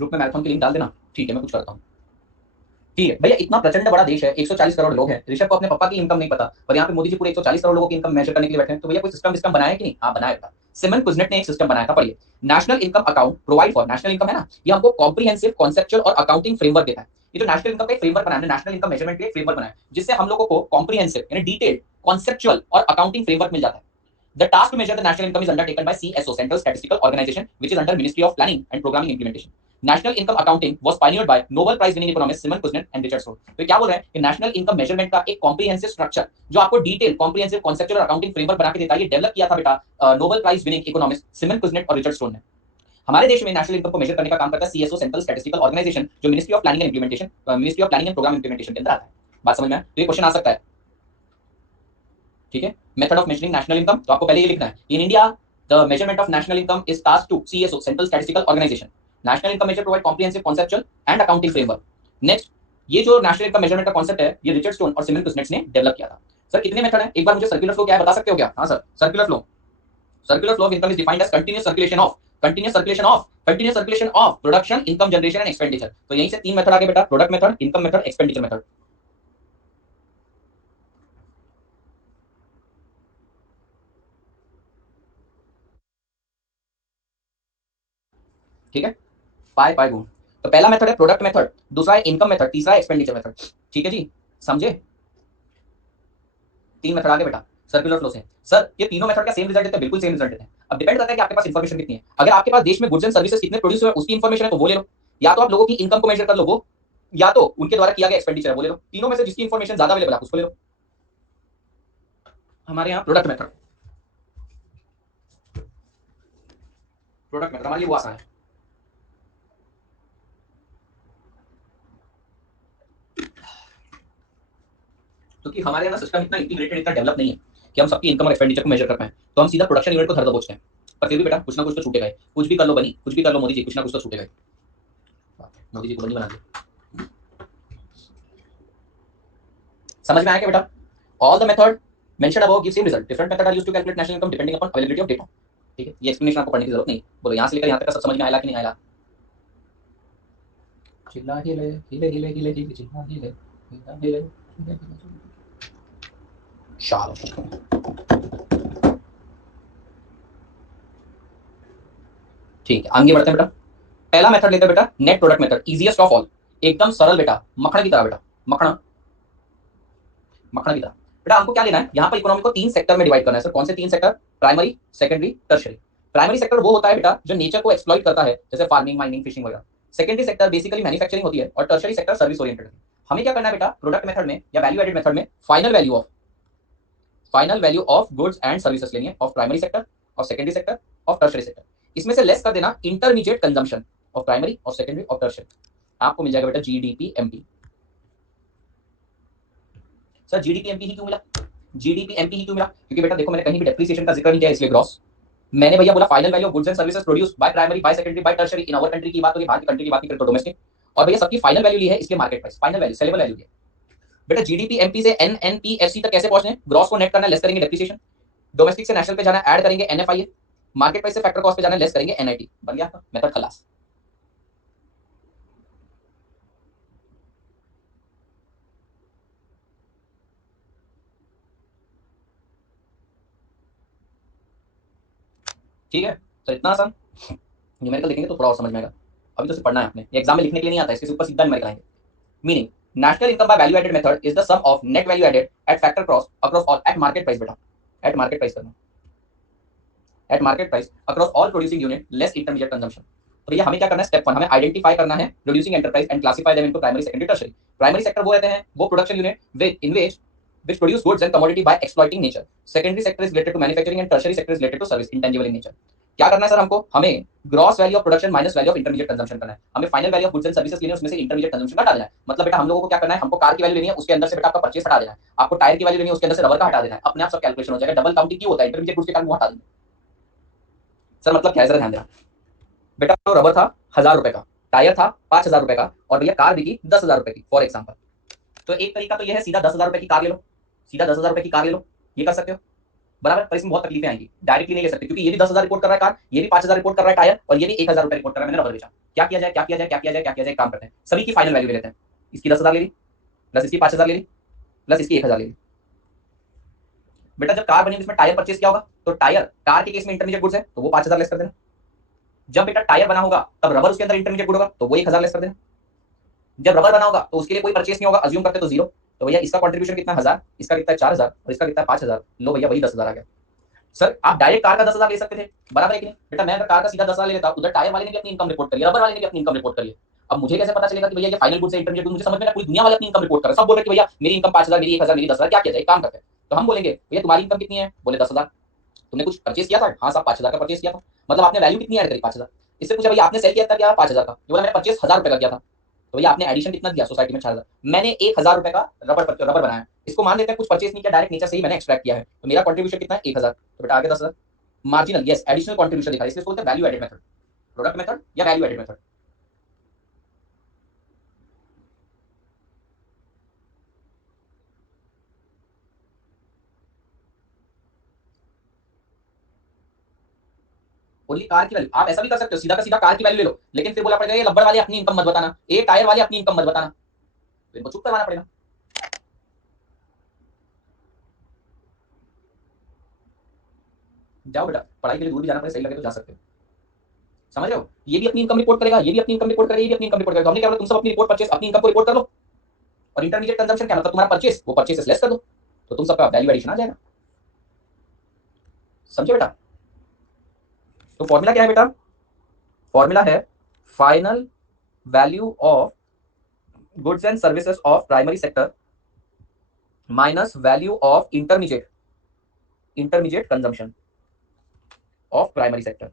ग्रुप में मैराथन की लिंक डाल देना, ठीक है मैं कुछ करता हूँ। ठीक है भैया, इतना प्रचंड बड़ा देश है, 140 करोड़ लोग हैं, ऋषभ को अपने पापा की इनकम नहीं पता और यहाँ पे मोदी जी पूरे 140 करोड़ लोगों की इनकम मेजर करने के लिए बैठे हैं। तो भैया कोई सिस्टम बनाया कि नहीं? हाँ बनाया था, सिमन कुजनेट ने एक सिस्टम बनाया था। पढ़िए, national income account provide for, national income है ना, ये हमको कॉम्प्रिहेंसिव कॉन्सेप्चुअल और अकाउंटिंग फ्रेमवर्क देता है। ये जो नेशनल इनकम का एक फ्रेमवर्क बनाया है, नेशनल इनकम मेजरमेंट के लिए फ्रेमवर्क बनाया है, जिससे हम लोगों को कॉम्प्रिहेंसिव यानी डिटेल्ड कॉन्सेप्चुअल और अकाउंटिंग फ्रेमवर्क मिल जाता है। The task to measure the national income is undertaken by CSO, Central Statistical Organization, which is under Ministry of Planning and Programming Implementation. National income accounting was pioneered by Nobel Prize winning economists Simon Kuznets and Richard Stone. तो क्या बोल रहे हैं कि national income measurement का एक comprehensive structure जो आपको डिटेल कॉम्प्रिहेंसिव कॉन्सेप्चुअल और अकाउंटिंग फ्रेमवर्क बना के देता है, ये डेवलप किया था बेटा Nobel prize winning economist Simon Kuznets और रिचर्ड स्टोन ने। हमारे देश में नेशनल इनकम को मेजर करने का काम करता है सीएसओ, सेंट्रल स्टैटिस्टिकल ऑर्गेनाइजेशन, जो ministry of planning and implementation, ministry of planning and programme implementation के अंदर आता है। बात समझ में आया? तो ये क्वेश्चन आ सकता है। ठीक है, method of measuring national income, तो आपको पहले ये लिखना है, in India the measurement of national income is task to CSO, central statistical organisation. National income measure provide comprehensive conceptual and accounting framework. Next, ये जो नेशनल इनकम मेजरमेंट का concept है, ये रिचर्ड स्टोन और सिमन कुजनेट्स ने develop किया था। Sir कितने मेथड है, एक बार मुझे सर्कुलर फ्लो क्या है बता सकते हो क्या? हाँ sir, circular flow, circular flow of income is defined as continuous circulation of continuous circulation of production, income generation and expenditure. तो यहीं से तीन मेथड आगे बेटा, product method, income method, expenditure method. ठीक है, पाए पाए गुण। तो पहला मेथड है प्रोडक्ट मेथड, दूसरा है इनकम मेथड, तीसरा है एक्सपेंडिचर मेथड। ठीक है जी, समझे? तीन मेथड आगे बेटा सर्कुलर फ्लो से। सर ये तीनों मेथड का सेम रिजल्ट देते हैं? बिल्कुल सेम रिजल्ट देते हैं। अब डिपेंड करता है कि आपके पास इन्फॉर्मेशन कितनी है। अगर आपके पास देश में गुड्स एंड सर्विसेज कितने प्रोड्यूस हुए उसकी इन्फॉर्मेशन है तो वो ले लो, या तो आप लोगों की इनकम को मेजर कर लो वो, या तो उनके द्वारा किया गया एक्सपेंडिचर है वो ले लो। तीनों में से जिसकी इन्फॉर्मेशन ज्यादा अवेलेबल है उसको ले लो। हमारे यहाँ प्रोडक्ट मेथड, प्रोडक्ट मेथड हमारे लिए वो आसान है। क्योंकि हमारे यहाँ सिस्टम इतना इंटीग्रेटेड, इतना डेवलप नहीं है कि हम सबकी इनकम और एक्सपेंडिचर को मेजर कर पाए, तो हम सीधा प्रोडक्शन यूनिट को धर दबोचते हैं। पर फिर भी बेटा कुछ ना कुछ तो छूटेगा ही। कुछ भी कर लो बनी, कुछ भी कर लो मोदी जी, कुछ ना कुछ तो छूटेगा ही। मोदी जी को बनी बना दिया। समझ में आया क्या बेटा? All the method mentioned above give same result, different method are used to calculate national income depending upon availability of data. ठीक है, ये एक्सप्लेनेशन आपको पढ़ने की जरूरत नहीं। बोलो यहाँ से लेकर यहाँ तक का सब समझ में आया कि नहीं आया? चिल्ला हिले हिले हिले हिले हिले चिल्ला हिले हिले हिले शाबाश। ठीक है, आगे बढ़ते हैं बेटा। पहला मेथड लेते हैं बेटा net product method, easiest of all, एकदम सरल बेटा, मक्खन की तरह बेटा, मक्खन मक्खन की तरह। बेटा हमको क्या लेना है, यहाँ पर इकोनॉमी को तीन सेक्टर में डिवाइड करना है। सर कौन से तीन sector? Primary, secondary, tertiary. Primary sector वो होता है बेटा जो नेचर को एक्सप्लॉइट करता है, जैसे फार्मिंग, माइनिंग, फिशिंग वगैरह। सेकेंडरी सेक्टर बेसिकली मैन्युफैक्चरिंग होती है, और टर्शियरी सेक्टर सर्विस ओरिएंटेड है। हमें क्या करना है बेटा, प्रोडक्ट मेथड में या वैल्यू एडेड मेथड में final value of goods and services लेनी है of primary sector, of secondary sector, of tertiary sector. इसमें से लेस कर देना intermediate consumption of primary, of secondary, of tertiary. आपको मिल जाएगा बेटा GDP MP. Sir GDP MP ही क्यों मिला? जीडीपी एमपी ही क्यों मिला? क्योंकि बेटा देखो मैंने कहीं भी डेप्रिसिएशन का जिक्र नहीं किया, इसलिए ग्रॉस। मैंने भैया बोला final value of goods and services produce by primary, by secondary, by tertiary in our country की बात होगी, बाहर की कंट्री की बात नहीं करते तो डोमेस्टिक। और भैया सबकी फाइनल वैल्यू ली है, इसलिए market price, final value, saleable value ली है। बेटा जीडीपी एमपी से एनएनपीएफसी तक कैसे पहुंचने? ग्रॉस को नेट करना, लेस करेंगे डेप्रिसिएशन। डोमेस्टिक से नेशनल पे जाना, ऐड करेंगे एनएफआईए। मार्केट प्राइस से फैक्टर कॉस्ट पे जाना, लेस करेंगे एनआईटी। बन गया आपका मेथड खलास। ठीक है, तो इतना आसान। न्यूमेरिकल लिखेंगे तो थोड़ा और समझ में आएगा। अभी तो सिर्फ पढ़ना है आपने, एग्जाम में लिखने के लिए नहीं आता, इसके ऊपर सीधा न्यूमेरिकल आएंगे। Meaning national income by value added method is the sum of net value added at factor cross across all at market price बेटा, एट मार्केट प्राइस करना, at market price across all producing unit less intermediate consumption. तो ये हमें क्या करना है, step one, हमें identify करना है producing enterprise and classify them into primary, secondary, tertiary. Primary sector वो रहते हैं वो production unit with in which produce goods and commodity by exploiting nature. Secondary sector is related to manufacturing and tertiary sector is related to service, intangible in nature. क्या करना है sir हमको? हमें gross value of production minus value of intermediate consumption करना है। हमें final value of goods and services लेनी है, उसमें से इंटरमीडिएट कंजम्पशन का हटा देना है। मतलब बेटा हम लोगों को क्या करना है, हमको कार की वैल्यू लेनी है, उसके अंदर से बेटा आपका परचेस हटा देना है। आपको टायर की वैल्यू लेनी है, उसके अंदर से रबर का हटा देना है। अपने आप सब कैलकुलेशन हो जाएगा। डबल काउंटिंग क्यों होता है? इंटरमीडिएट गुड्स के कारण वो हटा देंगे। सर मतलब क्या है, जरा ध्यान देना बेटा। तो रबर था 1000 रुपए का, टायर था 5000 रुपए का, और भैया कार बिकी 10,000 रुपए की फॉर एग्जाम्पल। तो एक तरीका तो यह है सीधा 10,000 रुपए की कार ले लो, सीधा 10,000 रुपए की कार ले लो, ये कर सकते हो बराबर। पर इसमें बहुत तकलीफें आएंगी, डायरेक्टली नहीं ले सकते, क्योंकि ये भी 10,000 रिपोर्ट कर रहा है कार, ये भी 5,000 रिपोर्ट कर रहा है टायर, और ये भी 1,000 रुपए रिपोर्ट कर रहा है, मैंने रबर बेचा। क्या किया जाए, क्या किया जाए, क्या किया जाए, क्या किया जाए? काम करते हैं, सभी की फाइनल वैल्यू ले लेते हैं। इसकी 10,000 ले ली, प्लस इसकी 5,000 ले ली, प्लस इसकी 1,000 ले ली। बेटा जब कार बनी इसमें टायर परचेस किया होगा, तो टायर कार के केस में इंटरमीडिएट गुड्स है, तो वो 5,000 लेस कर देना। जब बेटा टायर बना होगा तब रबर उसके अंदर इंटरमीडिएट गुड होगा, तो वो 1,000 लेस कर देना। जब रबर बना होगा तो उसके लिए कोई परचेस नहीं होगा, अज्यूम करते तो जीरो। तो भैया इसका कॉन्ट्रीब्यूशन कितना? 1,000, इसका कितना है? 4,000, और इसका कितना है? 5,000। लो भैया वही 10,000 आ गया। सर आप डायरेक्ट कार का 10,000 ले सकते थे, बराबर है कि नहीं बेटा? मैं अगर कार का सीधा 10,000 ले लेता, उधर टायर वाले ने भी अपनी इनकम रिपोर्ट करी, रबर वाले ने भी अपनी इनकम रिपोर्ट करी। अब मुझे कैसे पता चलेगा कि भैया ये फाइनल गुड से इंटरमीडिएट गुड? मुझे समझ में ना, पूरी दुनिया वाले अपनी इनकम रिपोर्ट कर रहे हैं, सब बोल रहे कि भैया मेरी इनकम 5,000, मेरी 1,000, मेरी 10,000। क्या किया जाए, काम करते हैं। तो हम बोलेंगे भैया तुम्हारी इनकम कितनी है? बोले 10,000। तुमने कुछ परचेस किया था? हाँ साहब 5,000 का परचेस किया था। मतलब आपने वैल्यू कितनी ऐड करी? 5,000। इससे पूछा भैया आपने सेल किया था क्या? 5,000 का। बोला मैंने परचेस 1,000 रुपए का किया था। तो भैया आपने एडिशन कितना दिया सोसाइटी में? 4,000। मैंने 1,000 रुपए का रबर बनाया, इसको मान लेते हैं कुछ परचेस नहीं किया, डायरेक्ट नेचर से ही मैंने एक्सट्रैक्ट किया है, तो मेरा कॉन्ट्रीब्यूशन कितना है? 1,000। तो बेटा आगे 10,000 मार्जिनल, यस एडिशनल कॉन्ट्रीब्यूशन दिखा, इसलिए बोलते हैं value added method, product method या value added method. Only car की वैल्यू। आप ऐसा भी कर सकते हो, सीधा का सीधा कार की वैल्यू ले लो, लेकिन फिर बोला पड़ेगा ये रबड़ वाले अपनी इनकम मत बताना, ये टायर वाले अपनी इनकम मत बताना, तो इनको चुप करवाना पड़ेगा। जाओ बेटा, पढ़ाई के लिए दूर भी जाना पड़े, सही लगे तो जा सकते हो। समझ रहे हो, ये भी अपनी इनकम रिपोर्ट करेगा, ये भी अपनी इनकम रिपोर्ट करेगा, ये भी अपनी इनकम रिपोर्ट करेगा। तो हमने क्या बोला, तुम सब अपनी रिपोर्ट परचेस, अपनी इनकम को रिपोर्ट कर लो। और इंटरमीडिएट कंजम्पशन क्या मतलब, तुम्हारा परचेस, वो परचेस लेस कर दो, तो तुम सबका वैल्यू एडिशन आ जाएगा। समझे बेटा। तो फॉर्मूला क्या है बेटा, फॉर्मूला है final value of goods and services of primary sector minus value of intermediate consumption of primary sector.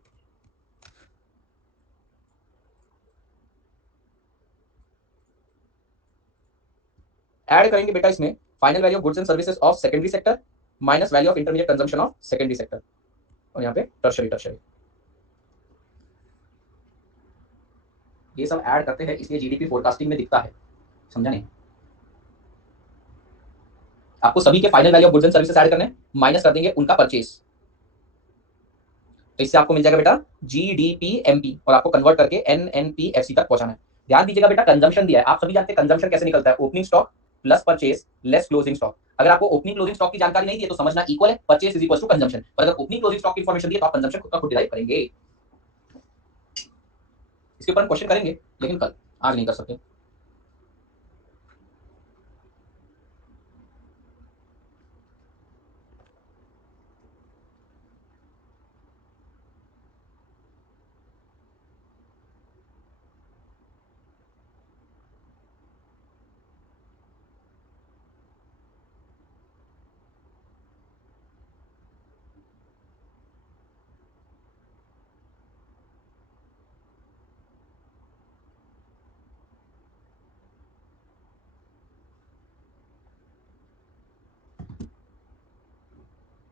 Add करेंगे बेटा इसमें final value of goods and services of secondary sector minus value of intermediate consumption of secondary sector, और यहाँ पे tertiary tertiary. ये सब add करते हैं, इसलिए जीडीपी फोरकास्टिंग में दिखता है। समझा नहीं, आपको सभी के final value of goods and services add करने, माइनस कर देंगे उनका परचेस, तो इससे आपको मिल जाएगा बेटा जीडीपी और आपको कन्वर्ट करके एनएनपीएफसी तक पहुंचाना है। ध्यान दीजिएगा बेटा, कंजम्पशन दिया है, आप सभी जानते हैं कंजम्पशन कैसे निकलता है, opening stock plus purchase less closing stock. अगर आपको ओपनिंग क्लोजिंग स्टॉक की जानकारी नहीं दी है तो समझना इक्वल है purchase is equal to consumption, पर अगर ओपनिंग क्लोजिंग स्टॉक की इन्फॉर्मेशन दी है तो आप कंजम्पशन खुद का खुद डिराइव करेंगे। इसके ऊपर हम क्वेश्चन करेंगे, लेकिन कल, आज नहीं कर सकते।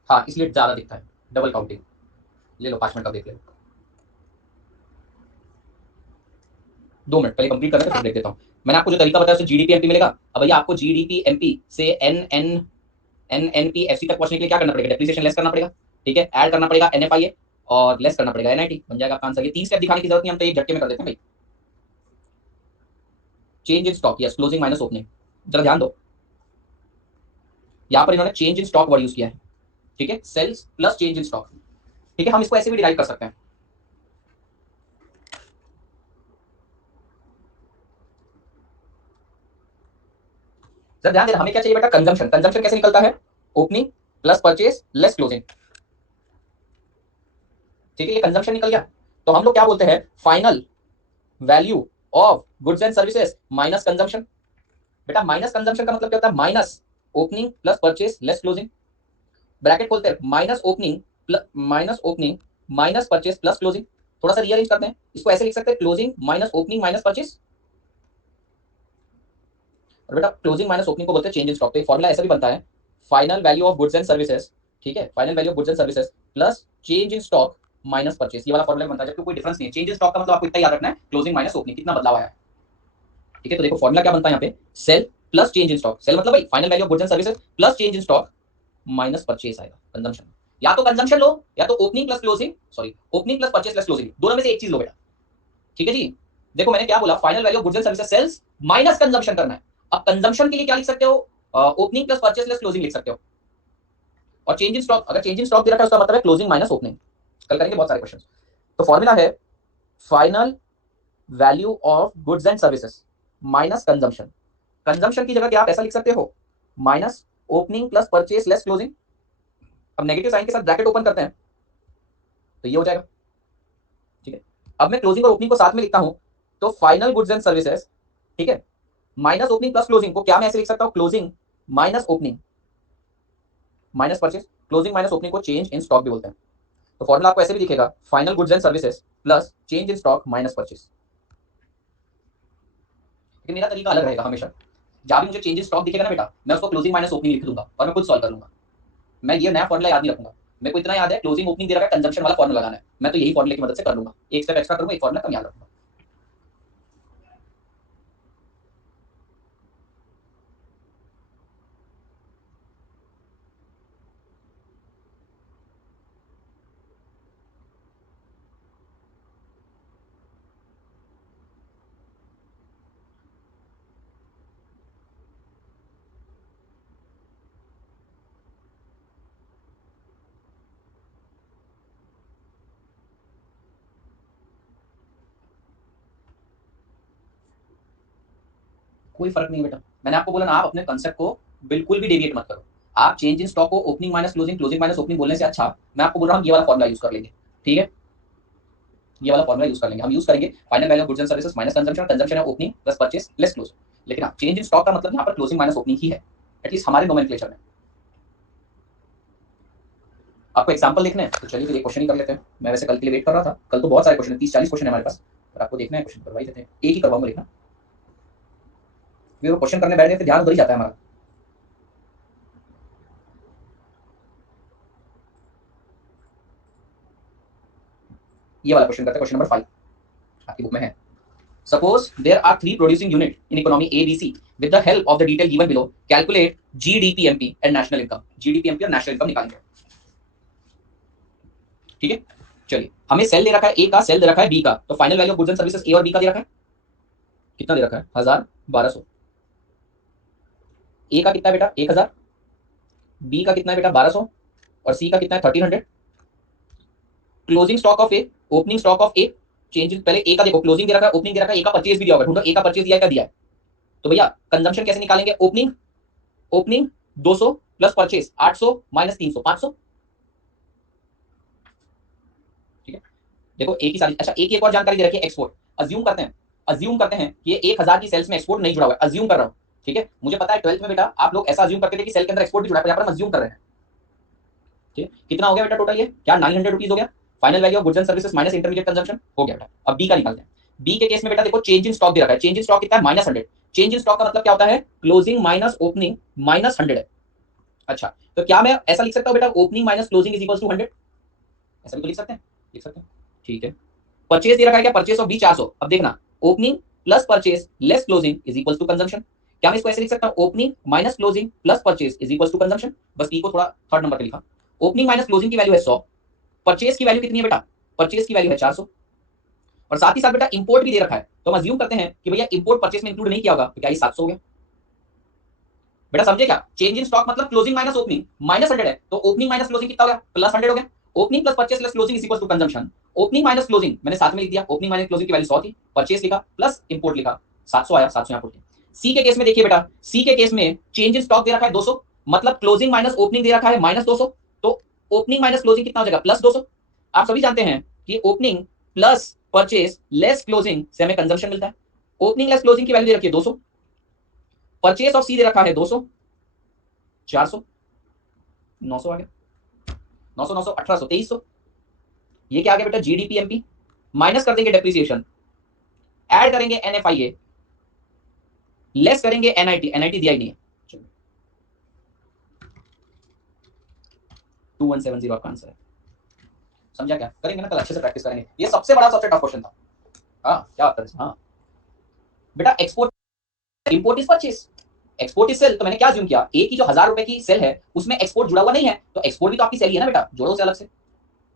हाँ, इसलिए ज्यादा दिखता है, डबल काउंटिंग। ले लो 5 मिनट का देख ले, 2 मिनट पहले कंप्लीट करना है, फिर देख देता हूँ। मैंने आपको जो तरीका बताया उससे जीडीपी एमपी मिलेगा। अब भैया आपको जीडीपी एमपी से एनएनपीएफसी तक पहुंचने के लिए क्या करना पड़ेगा, डेप्रिसिएशन लेस करना पड़ेगा, ठीक है, ऐड करना पड़ेगा एनएफआईए और लेस करना पड़ेगा एनआईटी, बन जाएगा आपका आंसर। ये 3 स्टेप दिखाने की जरूरत नहीं, हम तो एक झटके में कर देते हैं भाई। Change in stock, yes, closing minus opening. जरा ध्यान दो, यहाँ पर इन्होंने change in stock word use किया है, ठीक है, sales plus change in stock, ठीक है, हम इसको ऐसे भी डिराइव कर सकते हैं। जरा ध्यान देना, हमें क्या चाहिए बेटा, कंजम्पशन। कंजम्पशन कैसे निकलता है, opening plus purchase less closing, ठीक है, ये कंजम्पशन निकल गया। तो हम लोग क्या बोलते हैं, final value of goods and services minus consumption. बेटा माइनस कंजम्पशन का मतलब क्या होता है, minus opening plus purchase less closing, bracket खोलते हैं, minus opening minus purchase plus closing. थोड़ा सा रीअरेंज करते हैं, इसको ऐसे लिख सकते हैं, closing minus opening minus purchase. और बेटा क्लोजिंग माइनस ओपनिंग को बोलते हैं चेंज इन स्टॉक। तो फॉर्मूला ऐसा भी बनता है, final value of goods and services, ठीक है, final value of goods and services plus change in stock minus purchase, ये वाला फॉर्मूला बनता है, जबकि कोई डिफरेंस नहीं है। चेंज इन स्टॉक का मतलब आपको इतना याद रखना है, क्लोजिंग माइनस ओपनिंग कितना बदलाव आया है, ठीक है। तो देखो फॉर्मूला क्या बनता है यहाँ पे, sale plus change in stock, sale मतलब भाई final value of goods and services plus change in stock minus purchase आएगा, कंजम्पशन। या तो कंजम्पशन लो, या तो opening plus closing, sorry opening plus purchase plus closing, दोनों में से एक चीज लो बेटा, ठीक है जी। देखो मैंने क्या बोला, final value of goods and services sales minus consumption करना है। अब कंजम्पशन के लिए क्या लिख सकते हो, opening plus purchase plus closing लिख सकते हो। और चेंज इन स्टॉक, अगर चेंज इन स्टॉक दे रखा है उसका मतलब है क्लोजिंग माइनस ओपनिंग। कल करेंगे बहुत सारे क्वेश्चन। तो फॉर्मूला है final value of goods and services minus consumption. Consumption की जगह क्या आप ऐसा लिख सकते हो, minus opening plus purchase less closing. अब नेगेटिव साइन के साथ ब्रैकेट ओपन करते हैं, तो ये हो जाएगा, ठीक है। अब मैं क्लोजिंग और ओपनिंग को साथ में लिखता हूं, तो फाइनल गुड्स एंड सर्विसेज, ठीक है, माइनस ओपनिंग प्लस क्लोजिंग को क्या मैं ऐसे लिख सकता हूं, closing minus opening minus purchase, closing minus opening को चेंज इन स्टॉक भी बोलते हैं। तो फॉर्मूला आपको ऐसे भी दिखेगा, final goods and services plus change in stock minus purchase. लेकिन मेरा तरीका अलग रहेगा हमेशा, जहां भी मुझे चेंज इन स्टॉक दिखेगा ना बेटा, मैं उसको क्लोजिंग माइनस ओपनिंग लिख दूंगा और मैं खुद सॉल्व कर लूंगा। मैं ये नया फॉर्मूला याद नहीं रखूंगा, मेरे को इतना याद है क्लोजिंग ओपनिंग दे रखा है, कंजम्पशन वाला फॉर्मूला लगाना है, मैं तो यही फॉर्मूले की मदद से कर लूंगा, एक स्टेप एक्स्ट्रा करूंगा, एक फॉर्मूला कम याद रखूंगा। कोई फर्क नहीं है बेटा, मैंने आपको बोला ना, आप अपने कंसेप्ट को बिल्कुल भी डेविएट मत करो। आप चेंज इन स्टॉक को opening minus closing, closing minus opening बोलने से अच्छा मैं आपको बोल रहा हूँ ये वाला फॉर्मुला यूज कर लेंगे, ठीक है, ये वाला फॉर्मुला यूज कर लेंगे, हम यूज करेंगे final value of goods and services minus consumption, consumption है opening plus purchase less closing. लेकिन हाँ, चेंज इन स्टॉक का मतलब यहाँ पर क्लोजिंग माइनस ओपनिंग ही है, एटलीस्ट हमारे नोमेनक्लेचर में। आपको एग्जांपल देखना है तो चलिए फिर एक क्वेश्चन ही कर लेते हैं। मैं वैसे कल के लिए वेट कर रहा था, कल तो बहुत सारे क्वेश्चन है, 30-40 क्वेश्चन है हमारे पास, पर आपको देखना है क्वेश्चन करवाई देते हैं, एक ही करवाऊंगा लिखना, फिर वो क्वेश्चन करने बैठ गए फिर ध्यान उधर ही जाता है हमारा। ये वाला क्वेश्चन करते हैं, क्वेश्चन नंबर 5 आपकी बुक में है। Suppose there are 3 producing unit in economy A, B, C. With the help of the detail given below, calculate GDPMP and national income. GDPMP और national income निकालेंगे, ठीक है। चलिए, हमें सेल दे रखा है A का, सेल दे रखा है B का, तो final value of goods and services A और B का दे रखा है, कितना दे रखा है 1000 1200। A का कितना है बेटा 1000, B का कितना है बेटा 1200 और C का कितना है 1300। Closing stock of A, opening stock of A, change पहले ए का देखो, क्लोजिंग दे रखा है, ओपनिंग दे रखा है, ए का परचेज भी दिया होगा, ढूंढो ए का परचेज दिया है क्या दिया है। तो भैया कंजम्पशन कैसे निकालेंगे, opening, opening 200 plus purchase 800 minus 300 500, ठीक है। देखो एक ही सारी, अच्छा एक और जानकारी दे रखी है, एक्सपोर्ट। अज्यूम करते हैं कि ये 1000 की सेल्स में एक्सपोर्ट नहीं जुड़ा हुआ है, अज्यूम कर रहा हूं, ठीक है। मुझे पता है 12th में बेटा आप लोग ऐसा अज्यूम करते थे कि सेल के अंदर एक्सपोर्ट भी जुड़ा है, यहाँ पर हम अज्यूम कर रहे हैं, ठीक है। कितना हो गया बेटा टोटल, ये क्या 900 रुपीज हो गया। Final value of goods and services minus intermediate consumption हो गया बेटा। अब बी का निकालते हैं। बी के केस में बेटा देखो चेंज इन स्टॉक दे रखा है, चेंज इन स्टॉक कितना है -100। चेंज इन स्टॉक का मतलब क्या होता है, क्लोजिंग माइनस ओपनिंग माइनस 100 है। अच्छा, तो क्या मैं ऐसा लिख सकता हूं बेटा, opening minus closing is equal to 100, ऐसा भी तो लिख सकते हैं, लिख सकते हैं, ठीक है। परचेज दे रखा है क्या, परचेज ऑफ बी 400। अब देखना, opening plus purchase less closing is equal to consumption. क्या मैं इसको ऐसे लिख सकता हूं, opening minus closing plus purchase is equal to consumption. बस बी को थोड़ा थर्ड नंबर पे लिखा। ओपनिंग माइनस क्लोजिंग की वैल्यू है 100, परचेज की वैल्यू कितनी है बेटा, परचेज की वैल्यू है 400, और साथ ही साथ बेटा इंपोर्ट भी दे रखा है, तो हम अज्यूम करते हैं कि भैया इंपोर्ट परचेज में इंक्लूड नहीं किया होगा, तो क्या ये 700 हो गया। बेटा समझे क्या, चेंज इन स्टॉक मतलब क्लोजिंग माइनस ओपनिंग माइनस 100 है, तो ओपनिंग माइनस क्लोजिंग कितना हो गया, प्लस 100 हो गया। Opening plus purchase less closing is equal to consumption. Opening minus closing मैंने साथ में लिख दिया, ओपनिंग माइनस क्लोजिंग की वैल्यू 100 थी, परचेज लिखा प्लस इंपोर्ट लिखा, 700 आया, 700 यहां पुट किया। सी के केस में देखिए बेटा, सी के केस में चेंज इन स्टॉक दे रखा है 200, मतलब क्लोजिंग माइनस ओपनिंग दे रखा है माइनस 200, तो ओपनिंग माइनस क्लोजिंग कितना हो जाएगा, प्लस 200। आप सभी जानते हैं कि opening plus purchase less closing से हमें कंजम्पशन मिलता है। ओपनिंग लेस क्लोजिंग की वैल्यू दे रखी है 200, परचेज ऑफ सी दे रखा है 200, 400, 900 आ गया, 900 900 1800 2300। ये क्या आ गया बेटा, जीडीपीएमपी, माइनस कर देंगे डेप्रिसिएशन, ऐड करेंगे एनएफआईए, लेस करेंगे एनआईटी, एनआईटी दिया ही नहीं है। 2170 आपका आंसर है। समझा क्या, करेंगे ना कल अच्छे से प्रैक्टिस करेंगे, ये सबसे बड़ा सबसे टफ क्वेश्चन था। हाँ क्या आता है, हाँ बेटा export import is purchase, export is sale, तो मैंने क्या अज्यूम किया, ए की जो 1000 रुपए की सेल है उसमें एक्सपोर्ट जुड़ा हुआ नहीं है, तो एक्सपोर्ट भी तो आपकी सेल ही है ना बेटा, जोड़ो उसे अलग से।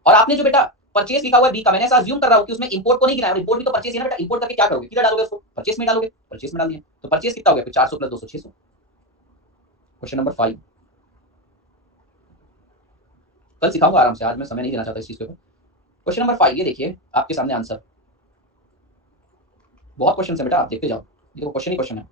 और आपने जो बेटा परचेज लिखा हुआ है बी का, मैंने ऐसा अज्यूम कर रहा हूं कि उसमें इंपोर्ट को नहीं गिनाया, इंपोर्ट भी तो परचेज है ना बेटा, इंपोर्ट करके क्या करोगे, किधर डालोगे उसको, परचेज में डालोगे, परचेज में डाल दिया, तो परचेज कितना हो गया, 400 प्लस 200 600। क्वेश्चन नंबर 5 कल सिखाऊंगा आराम से, आज मैं समय नहीं देना चाहता इस चीज पे। क्वेश्चन नंबर 5 ये देखिए आपके सामने आंसर, बहुत क्वेश्चन है बेटा, आप देखते जाओ, देखो क्वेश्चन ही क्वेश्चन है।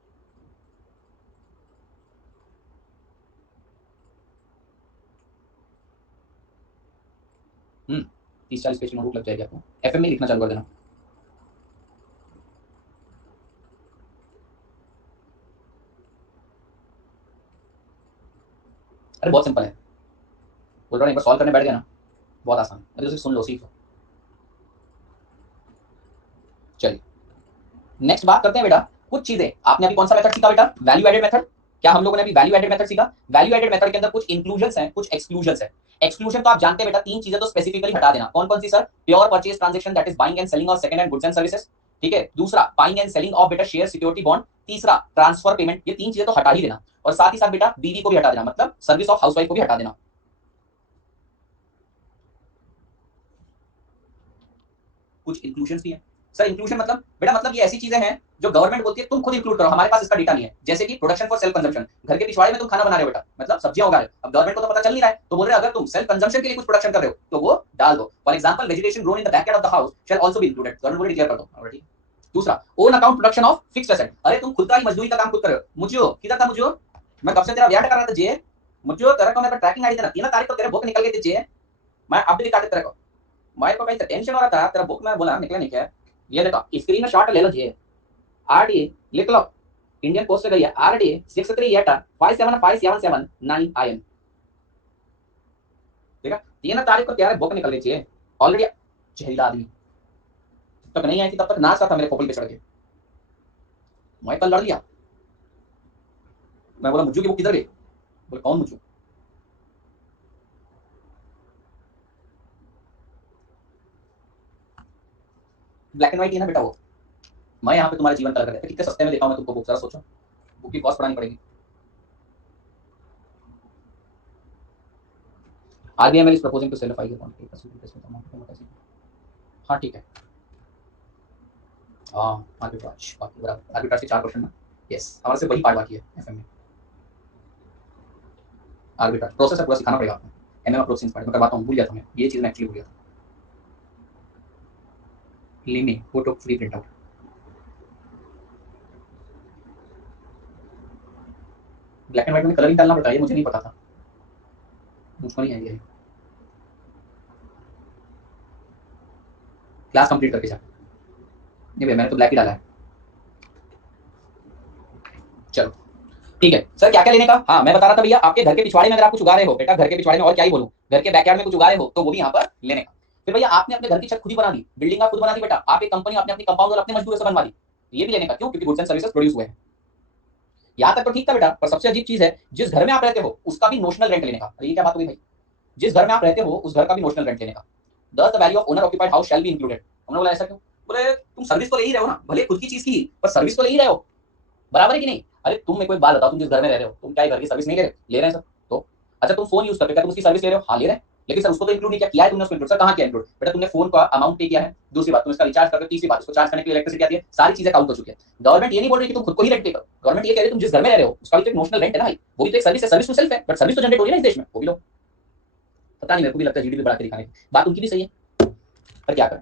हम्म 30-40 पेज की नोटबुक लग जाएगी आपको, एफएम में लिखना चालू कर देना। अरे बहुत सिंपल है, बोल रहा हूँ एक बार सॉल्व करने बैठ गया ना, बहुत आसान है, अरे उसे सुन लो सीख लो। चलिए नेक्स्ट बात करते हैं बेटा, कुछ चीजें आपने अभी कौन सा मेथड सीखा बेटा, वैल्यू एडेड मेथड। क्या हम लोगों ने अभी वैल्यू एडेड मेथड सीखा, वैल्यू एडेड मेथड के अंदर कुछ इंक्लूजन्स हैं कुछ एक्सक्लूजन्स हैं। एक्सक्लूजन तो आप जानते हैं बेटा, तीन चीजें तो स्पेसिफिकली हटा देना, कौन कौन सी sir, pure purchase transaction that is buying and selling of second hand goods and services, ठीक है। दूसरा बाइंग एंड सेलिंग ऑफ बेटा शेयर सिक्योरिटी बॉन्ड, तीसरा ट्रांसफर पेमेंट, ये तीन चीजें तो हटा ही देना, और साथ ही साथ बेटा बीवी को भी हटा देना, मतलब सर्विस ऑफ हाउसवाइफ को भी हटा देना। कुछ इंक्लूजन भी है सर, इंक्लूजन मतलब बेटा मतलब ये ऐसी चीजें हैं जो गवर्नमेंट बोलती है तुम खुद इंक्लूड करो, हमारे पास इसका डेटा नहीं है, जैसे कि प्रोडक्शन फॉर सेल्फ कंजम्पशन, घर के पिछवाड़े में तुम खाना बना रहे हो बेटा, मतलब सब्जियां उगा रहे हो, अब गवर्नमेंट को तो पता चल नहीं रहा है, तो बोल रहे हैं अगर तुम सेल्फ कंजम्पशन के लिए कुछ प्रोडक्शन कर रहे हो तो वो डाल दो, for example vegetation grown in the backyard of the house shell also be included, government को डिक्लेयर कर दो, ठीक है। दूसरा own account production of fixed asset, अरे तुम खुद का ही मजदूरी का काम खुद कर रहे हो। मुझे किधर था, मुझे मैं कब से तेरा वेट कर रहा था जे, मुझे तेरा को मेरे ट्रैकिंग आईडी देना 3 तारीख को तेरे बुक निकल गई थी जे, मैं अब भी दिखा दे तेरे को। मेरे को कहीं से टेंशन हो रहा था तेरा बुक, मैं बोला निकला नहीं क्या, ये देखो स्क्रीन शॉट ले लो जी, आरडी लिख लो, इंडियन पोस्ट से गई है आरडी 6385757779 IN, ठीक है। 3 तारीख को तेरा बुक निकल गई थी ऑलरेडी, जहरीला आदमी तब तक नहीं आई थी, तब तक नाच रहा था मेरे खोपड़ी पे चढ़ के। मैं कल लड़ लिया, मैं बोला मुझू की बुक किधर गई, बोले कौन मुझू, ब्लैक एंड व्हाइट ही ना बेटा वो। मैं यहाँ पे तुम्हारा जीवन कलर कर कितने सस्ते में देखा हूं मैं तुमको बुक, जरा सोचो बुक की कॉस्ट बढ़ानी पड़ेगी। RBML is proposing to sell 5 account, हाँ ठीक है, हाँ आर्बिट्राज बाकी बराबर, आर्बिट्राज के 4 क्वेश्चन ना, यस हमारे से वही पार्ट बाकी है एफएम में। आर्बिट्राज प्रोसेस है पूरा, सिखाना पड़ेगा आपको, एमएम अप्रोच से इंस्पायर्ड मैं करवाता हूँ, भूल गया था मैं ये चीज़, मैं एक्चुअली भूल गया था। लिमी photo free print out, black and white में कलरिंग डालना पड़ता है, ये मुझे नहीं पता था, मुझको नहीं आइडिया। क्लास कंप्लीट करके जा, नहीं भैया मैंने तो ब्लैक ही डाला है। चलो ठीक है सर, क्या क्या लेने का, हाँ मैं बता रहा था भैया, आपके घर के पिछवाड़े में अगर आप कुछ उगा रहे हो बेटा, घर के पिछवाड़े में और क्या ही बोलूं, घर के बैकयार्ड में कुछ उगा रहे हो तो वो भी यहाँ पर लेने का। फिर भैया आपने अपने घर की छत खुद ही बना दी, बिल्डिंग आप खुद बना दी बेटा, आप एक कंपनी आपने अपनी कंपाउंड और अपने मजदूरों से बनवा दी, ये भी लेने का, क्यों, क्योंकि गुड्स एंड सर्विसेज प्रोड्यूस हुए हैं। यहाँ तक तो ठीक था बेटा, पर सबसे अजीब चीज है जिस घर में आप रहते हो उसका भी नोशनल रेंट लेने का। ये क्या बात हुई भाई, जिस घर में आप रहते हो उस घर का भी नोशनल रेंट लेने का। दस the value of owner occupied house shall be included. हमने बोला ऐसा क्यों, बोले तुम सर्विस तो ले ही रहे हो ना, भले खुद की चीज की पर सर्विस तो ले ही रहे हो, बराबर है कि नहीं। अरे तुम मेरे को एक बात बताओ, तुम जिस घर में रह रहे हो तुम क्या घर की सर्विस नहीं ले रहे हैं सर, तो अच्छा तुम फोन यूज करते हो क्या तुम उसकी सर्विस ले रहे हो, हाँ ले रहे हैं, लेकिन सर उसको तो इंक्लूड नहीं किया है तुमने, उसको इंक्लूड सर कहाँ किया इंक्लूड, बेटा तुमने फोन का अमाउंट पे किया है, दूसरी बात तुम इसका रिचार्ज करते हो, तीसरी बात उसको चार्ज करने के लिए इलेक्ट्रिसिटी आती है, सारी चीजें काउंट हो चुकी है। गवर्नमेंट ये नहीं बोल रही कि तुम खुद को ही रेंट पे करो, गवर्नमेंट ये कह रही है तुम जिस घर में रह रहे हो उसका भी तो एक नोशनल रेंट है ना भाई, वो भी तो एक सर्विस है, सर्विस टू सेल्फ है, बट सर्विस तो जनरेट हो रही है ना इस देश में, वो भी लो। पता नहीं मेरे को भी लगता है जीडीपी बढ़ा के दिखाने की बात उनकी भी सही है, पर क्या करें,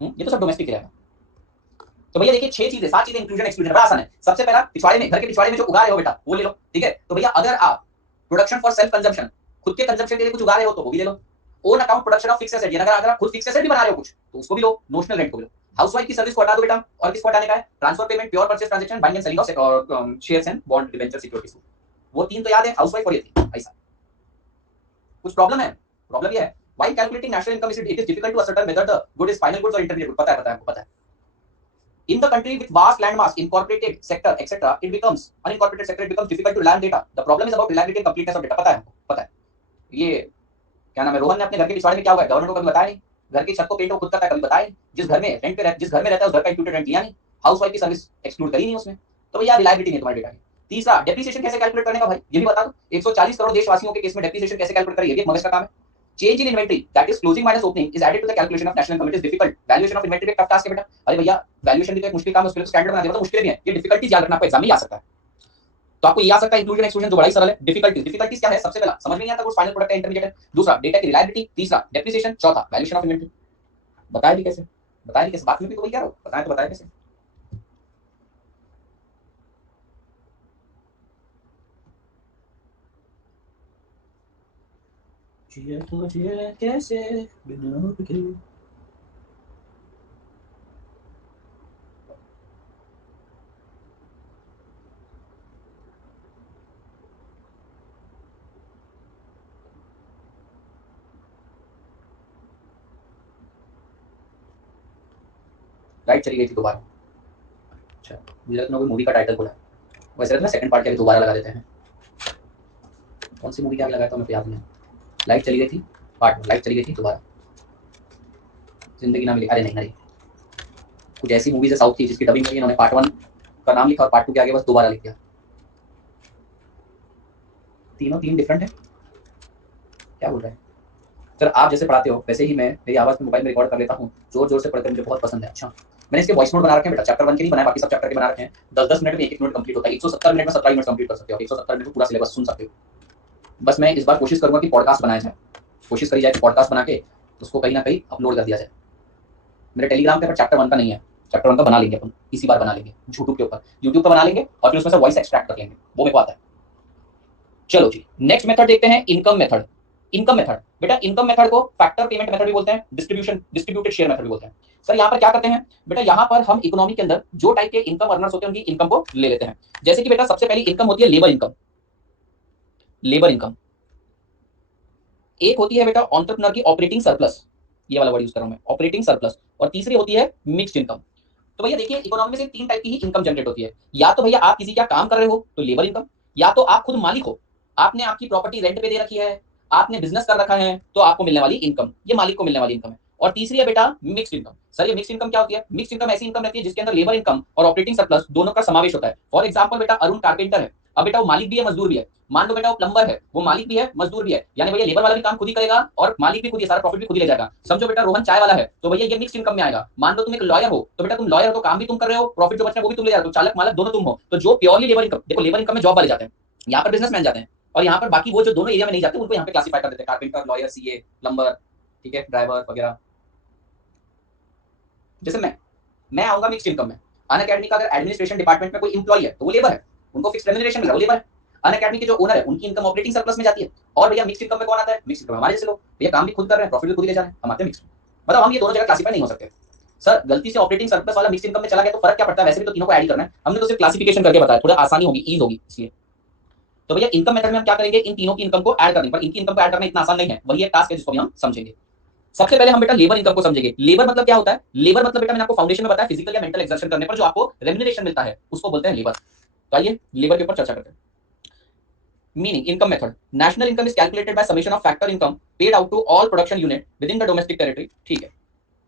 ये तो सब डोमेस्टिक रहेगा। तो भैया देखिए 6 चीजें 7 चीजें इंक्लूजन एक्सक्लूजन बड़ा आसान है। सबसे पहला पिछवाड़े में, घर के पिछवाड़े में जो उगा रहे हो बेटा वो ले लो, ठीक है। तो भैया अगर आप प्रोडक्शन फॉर सेल्फ कंजम्पशन, खुद के कंजम्पशन के लिए कुछ उगा रहे हो तो वो भी ले लो। Own account production of fixed asset, अगर आप खुद फिक्स्ड एसेट भी बना रहे हो कुछ तो उसको भी लो, नोशनल रेंट को भी लो। हाउसवाइफ की सर्विस को हटा दो बेटा, और किसको हटाने का है, transfer payment, pure purchase transaction, buying and selling of shares and bond debenture securities, वो 3 तो याद है, हाउसवाइफ और ये 3 ऐसा। कुछ प्रॉब्लम है, प्रॉब्लम ये है why calculating national income it is difficult to ascertain whether the good is final goods और इंटरमीडिएट गुड, पता है आपको, पता है। In the country with vast landmass, incorporated sector, etc., it becomes unincorporated sector. It becomes difficult to learn data. The problem is about reliability and completeness of data. पता है हमको, पता है। ये क्या नाम है, रोहन ने अपने घर के पिछवाड़े में क्या हुआ है गवर्नमेंट को कभी बताया नहीं, घर की छत को पेंट वो खुद करता है कभी बताया नहीं, जिस घर में रेंट पे जिस घर में रहता है उस घर का इंक्लूडेड रेंट लिया नहीं, हाउस वाइफ की सर्विस एक्सक्लूड करी नहीं उसमें, तो भैया रिलायबिलिटी नहीं तुम्हारे डेटा की। तीसरा डेप्रिसिएशन कैसे कैलकुलेट करने का भाई, ये भी बता दो। 140 करोड़ देशवासियों के केस में डेप्रिसिएशन कैसे कैलकुलेट करें, ये भी एक मगज का काम है। Change in inventory, that is closing minus opening, is added to the calculation of national income. It is difficult. Valuation of inventory एक tough task है बेटा। अरे भैया वैल्यूएशन भी तो एक मुश्किल काम है, उसके लिए तो स्टैंडर्ड बना दिया, तो मुश्किल भी है, ये डिफिकल्टीज याद रखना, आपको एग्जाम में आ सकता है। तो आपको ये आ सकता है इंक्लूजन एक्सक्लूजन जो बड़ा ही सरल है। डिफिकल्टीज क्या है, सबसे पहला समझ में नहीं आता कुछ फाइनल प्रोडक्ट है इंटरमीडिएट है, दूसरा डेटा की रिलायबिलिटी, तीसरा डेप्रिसिएशन, चौथा वैल्यूएशन ऑफ इन्वेंटरी। बताया भी कैसे, बताया भी कैसे, बात में भी तो वही कह रहा हूं, बताया तो बताया कैसे। जिया तो जिया कैसे बिना के, लाइट चली गई थी दोबारा। अच्छा मुझे लगता है कोई मूवी का टाइटल बोला, वैसे ना सेकंड पार्ट के दोबारा लगा देते हैं। कौन सी मूवी का लगाया था मेरे को याद नहीं, लाइट चली गई थी पार्ट, लाइट चली गई थी दोबारा, जिंदगी ना मिली, अरे नहीं नहीं, कुछ ऐसी मूवीज है साउथ की जिसकी डबिंग में इन्होंने पार्ट 1 का नाम लिखा और पार्ट 2 के आगे बस दोबारा लिख दिया। तीनों 3 डिफरेंट है, क्या बोल रहे हैं सर, आप जैसे पढ़ाते हो वैसे ही मैं मेरी आवाज में मोबाइल में रिकॉर्ड कर लेता हूँ, जोर जोर से पढ़कर मुझे बहुत पसंद है। अच्छा मैंने इसके वॉइस नोट बना रखे हैं बेटा, चैप्टर 1 के नहीं बनाए, बाकी सब चैप्टर के बना रखे हैं। 10-10 मिनट में 1-1 मिनट कंप्लीट होता है, 170 मिनट में 17 मिनट कंप्लीट कर सकते हो, 170 मिनट में पूरा सिलेबस सुन सकते हो। बस मैं इस बार कोशिश करूंगा कि पॉडकास्ट बनाया जाए, कोशिश करी जाए कि पॉडकास्ट बना के उसको कहीं ना कहीं अपलोड कर दिया जाए। मेरे टेलीग्राम पे चैप्टर 1 का नहीं है, चैप्टर 1 का बना लेंगे अपन, इसी बार बना लेंगे यूट्यूब के ऊपर, यूट्यूब पे बना लेंगे और फिर उसमें से वॉइस एक्सट्रैक्ट कर लेंगे, वो मेरे को आता है। चलो जी, नेक्स्ट मेथड देखते हैं, इनकम मेथड। इनकम मेथड बेटा, इनकम मेथड को फैक्टर पेमेंट मेथड भी बोलते हैं, डिस्ट्रीब्यूटेड शेयर मेथड भी बोलते हैं। सर यहाँ पर क्या करते हैं बेटा, यहाँ पर हम इकोनॉमी के अंदर जो टाइप के इनकम अर्नर्स होते हैं उनकी इनकम को ले लेते हैं। जैसे कि बेटा सबसे पहली इनकम होती है लेबर इनकम। लेबर इनकम एक होती है बेटा एंटरप्रेन्योर की ऑपरेटिंग सरप्लस, ये वाला वर्ड यूज कर रहा हूं मैं, ऑपरेटिंग सरप्लस। और तीसरी होती है मिक्स्ड इनकम। तो भैया देखिए, इकोनॉमी में से 3 टाइप की ही इनकम जनरेट होती है। या तो भैया आप किसी का काम कर रहे हो तो लेबर इनकम, या तो आप खुद मालिक हो, आपने आपकी प्रॉपर्टी रेंट पे दे रखी है, आपने बिजनेस कर रखा है, तो आपको मिलने वाली इनकम, ये मालिक को मिलने वाली इनकम है। और तीसरी है बेटा मिक्स्ड इनकम। सर ये मिक्स्ड इनकम क्या होती है? मिक्स्ड इनकम ऐसी इनकम रहती है जिसके अंदर लेबर इनकम और ऑपरेटिंग सरप्लस दोनों का समावेश होता है। फॉर एग्जांपल बेटा अरुण कारपेंटर है, अब बेटा वो मालिक भी है मजदूर भी है। मान लो बेटा वो प्लम्बर है, वो मालिक भी है मजदूर भी है, यानी भैया लेबर वाला भी काम खुद ही करेगा और मालिक भी खुद ही, सारा प्रॉफिट भी खुद ही ले जाएगा। समझो बेटा रोहन चाय वाला है, तो भैया ये मिक्स्ड इनकम में आएगा। मान लो तुम एक लॉयर हो, तो बेटा तुम लॉयर हो तो काम भी तुम कर रहे हो, प्रॉफिट जो बच रहा है वो भी तुम ले जा रहे हो, चालक मालक दोनों तुम हो। तो जो प्योरली लेबर इनकम, देखो लेबर इनकम में जॉब वाले जाते हैं, यहाँ पर बिजनेसमैन जाते हैं, और यहाँ पर बाकी वो जो दोनों एरिया में नहीं जाते उनको यहाँ पे क्लासिफाई कर देते हैं, कारपेंटर, लॉयर, सीए, प्लम्बर, ठीक है, ड्राइवर वगैरह। जैसे मैं आऊंगा मिक्स्ड इनकम में, अन अकेडमी का अगर एडमिनिस्ट्रेशन डिपार्टमेंट में कोई इंप्लॉय है तो वो लेबर है, उनको फिक्स रेम्यूनरेशन मिल रहा है, वो लेबर है। अन अकेडमी के जो ओनर है उनकी इनकम ऑपरेटिंग सरप्लस में जाती है। और भैया मिक्स्ड इनकम में कौन आता है? मिक्स्ड इनकम हमारे जैसे लोग, भैया काम भी खुद कर रहे हैं, प्रॉफिट भी खुद ही ले जा रहे हैं, हम आते हैं मिक्स्ड। मतलब हम ये दोनों जगह क्लासिफाई नहीं हो सकते। सर गलती से ऑपरेटिंग सरप्लस वाला मिक्स्ड इनकम में चला गया तो फर्क क्या पड़ता है? वैसे भी तो तीनों को ऐड ही करना है, हमने तो सिर्फ क्लासिफिकेशन करके बताया, थोड़ा आसानी होगी, ईज होगी इसलिए। तो भैया इनकम मेथड में हम क्या करेंगे, इन तीनों की इनकम को ऐड करने पर, इनकी इनकम को ऐड करना इतना आसान नहीं है, वही एक टास्क है जिसको भी हम समझेंगे। सबसे पहले हम बेटा लेबर इनकम को समझेंगे। लेबर मतलब क्या होता है? लेबर मतलब बेटा मैंने आपको फाउंडेशन में बताया, फिजिकल या मेंटल एक्सर्शन करने पर जो आपको रेम्यूनरेशन मिलता है उसको बोलते हैं लेबर। तो आइए लेबर के ऊपर चर्चा करते हैं। Meaning income method, national income is calculated by summation of factor income paid out to all production unit within the domestic territory. ठीक है,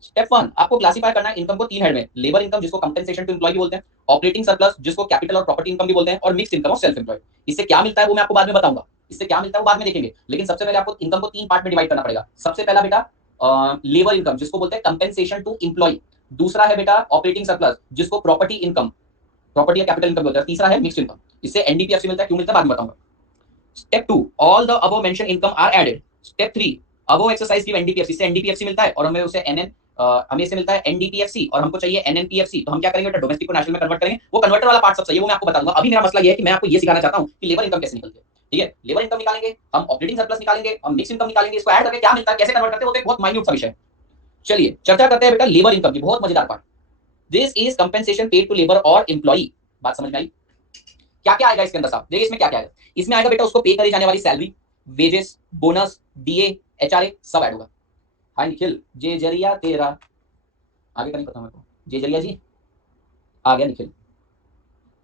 स्टेप 1 आपको क्लासिफाई करना है इनकम को 3 हेड में, लेबर इनकम जिसको कंपेंसेशन टू एम्प्लॉय भी बोलते हैं, ऑपरेटिंग सरप्लस जिसको कैपिटल और प्रॉपर्टी इनकम भी बोलते हैं, और mixed income of self employ. इससे क्या मिलता है वो मैं आपको बाद में बताऊंगा, इससे क्या मिलता है वो बाद में देखेंगे, लेकिन सबसे पहले आपको इनकम को 3 पार्ट में डिवाइड करना पड़ेगा। सबसे पहला बेटा लेबर इनकम जिसको बोलते हैं कंपेंसेशन टू एम्प्लॉय, दूसरा है बेटा ऑपरेटिंग सरप्लस जिसको प्रॉपर्टी इनकम, प्रॉपर्टी या कैपिटल इनकम बोलते हैं, तीसरा है मिक्स्ड इनकम, इससे एनडीपीएफसी मिलता है, क्यों मिलता है बाद में बताऊंगा। Step 2 all the above mention income are added. Step 3 above exercise give NDPFC, से एनडीपीएफसी मिलता है और हमें उसे हमें इसे मिलता है एनडीपीएफसी और हमको चाहिए एनएनपीएफसी। तो हम क्या करेंगे बेटा, डोमेस्टिक को नेशनल में कन्वर्ट करेंगे। वो कन्वर्टर वाला पार्ट सब सही है, वो मैं आपको बता दूंगा। अभी मेरा मसला ये है कि मैं आपको ये सिखाना चाहता हूं कि लेबर इनकम कैसे निकलती है। ठीक है, लेबर इनकम निकालेंगे हम, ऑपरेटिंग सरप्लस निकालेंगे हम, मिक्स इनकम निकालेंगे, इसको ऐड करके क्या मिलता है, कैसे कन्वर्ट करते हैं, वो एक बहुत माइन्यूट सा विषय है। चलिए चर्चा करते हैं बेटा लेबर इनकम की, बहुत मजेदार part. This is compensation paid to labour और एम्प्लॉई। बात समझ में आई? क्या क्या आएगा इसके अंदर साहब? देखिए इसमें क्या क्या आएगा। इसमें आएगा बेटा उसको पे करी जाने वाली salary, wages, bonus, DA, HRA सब ऐड होगा। हाय निखिल, जे जरिया तेरा, आगे का नहीं पता मेरे को, जे जरिया जी आ गया निखिल।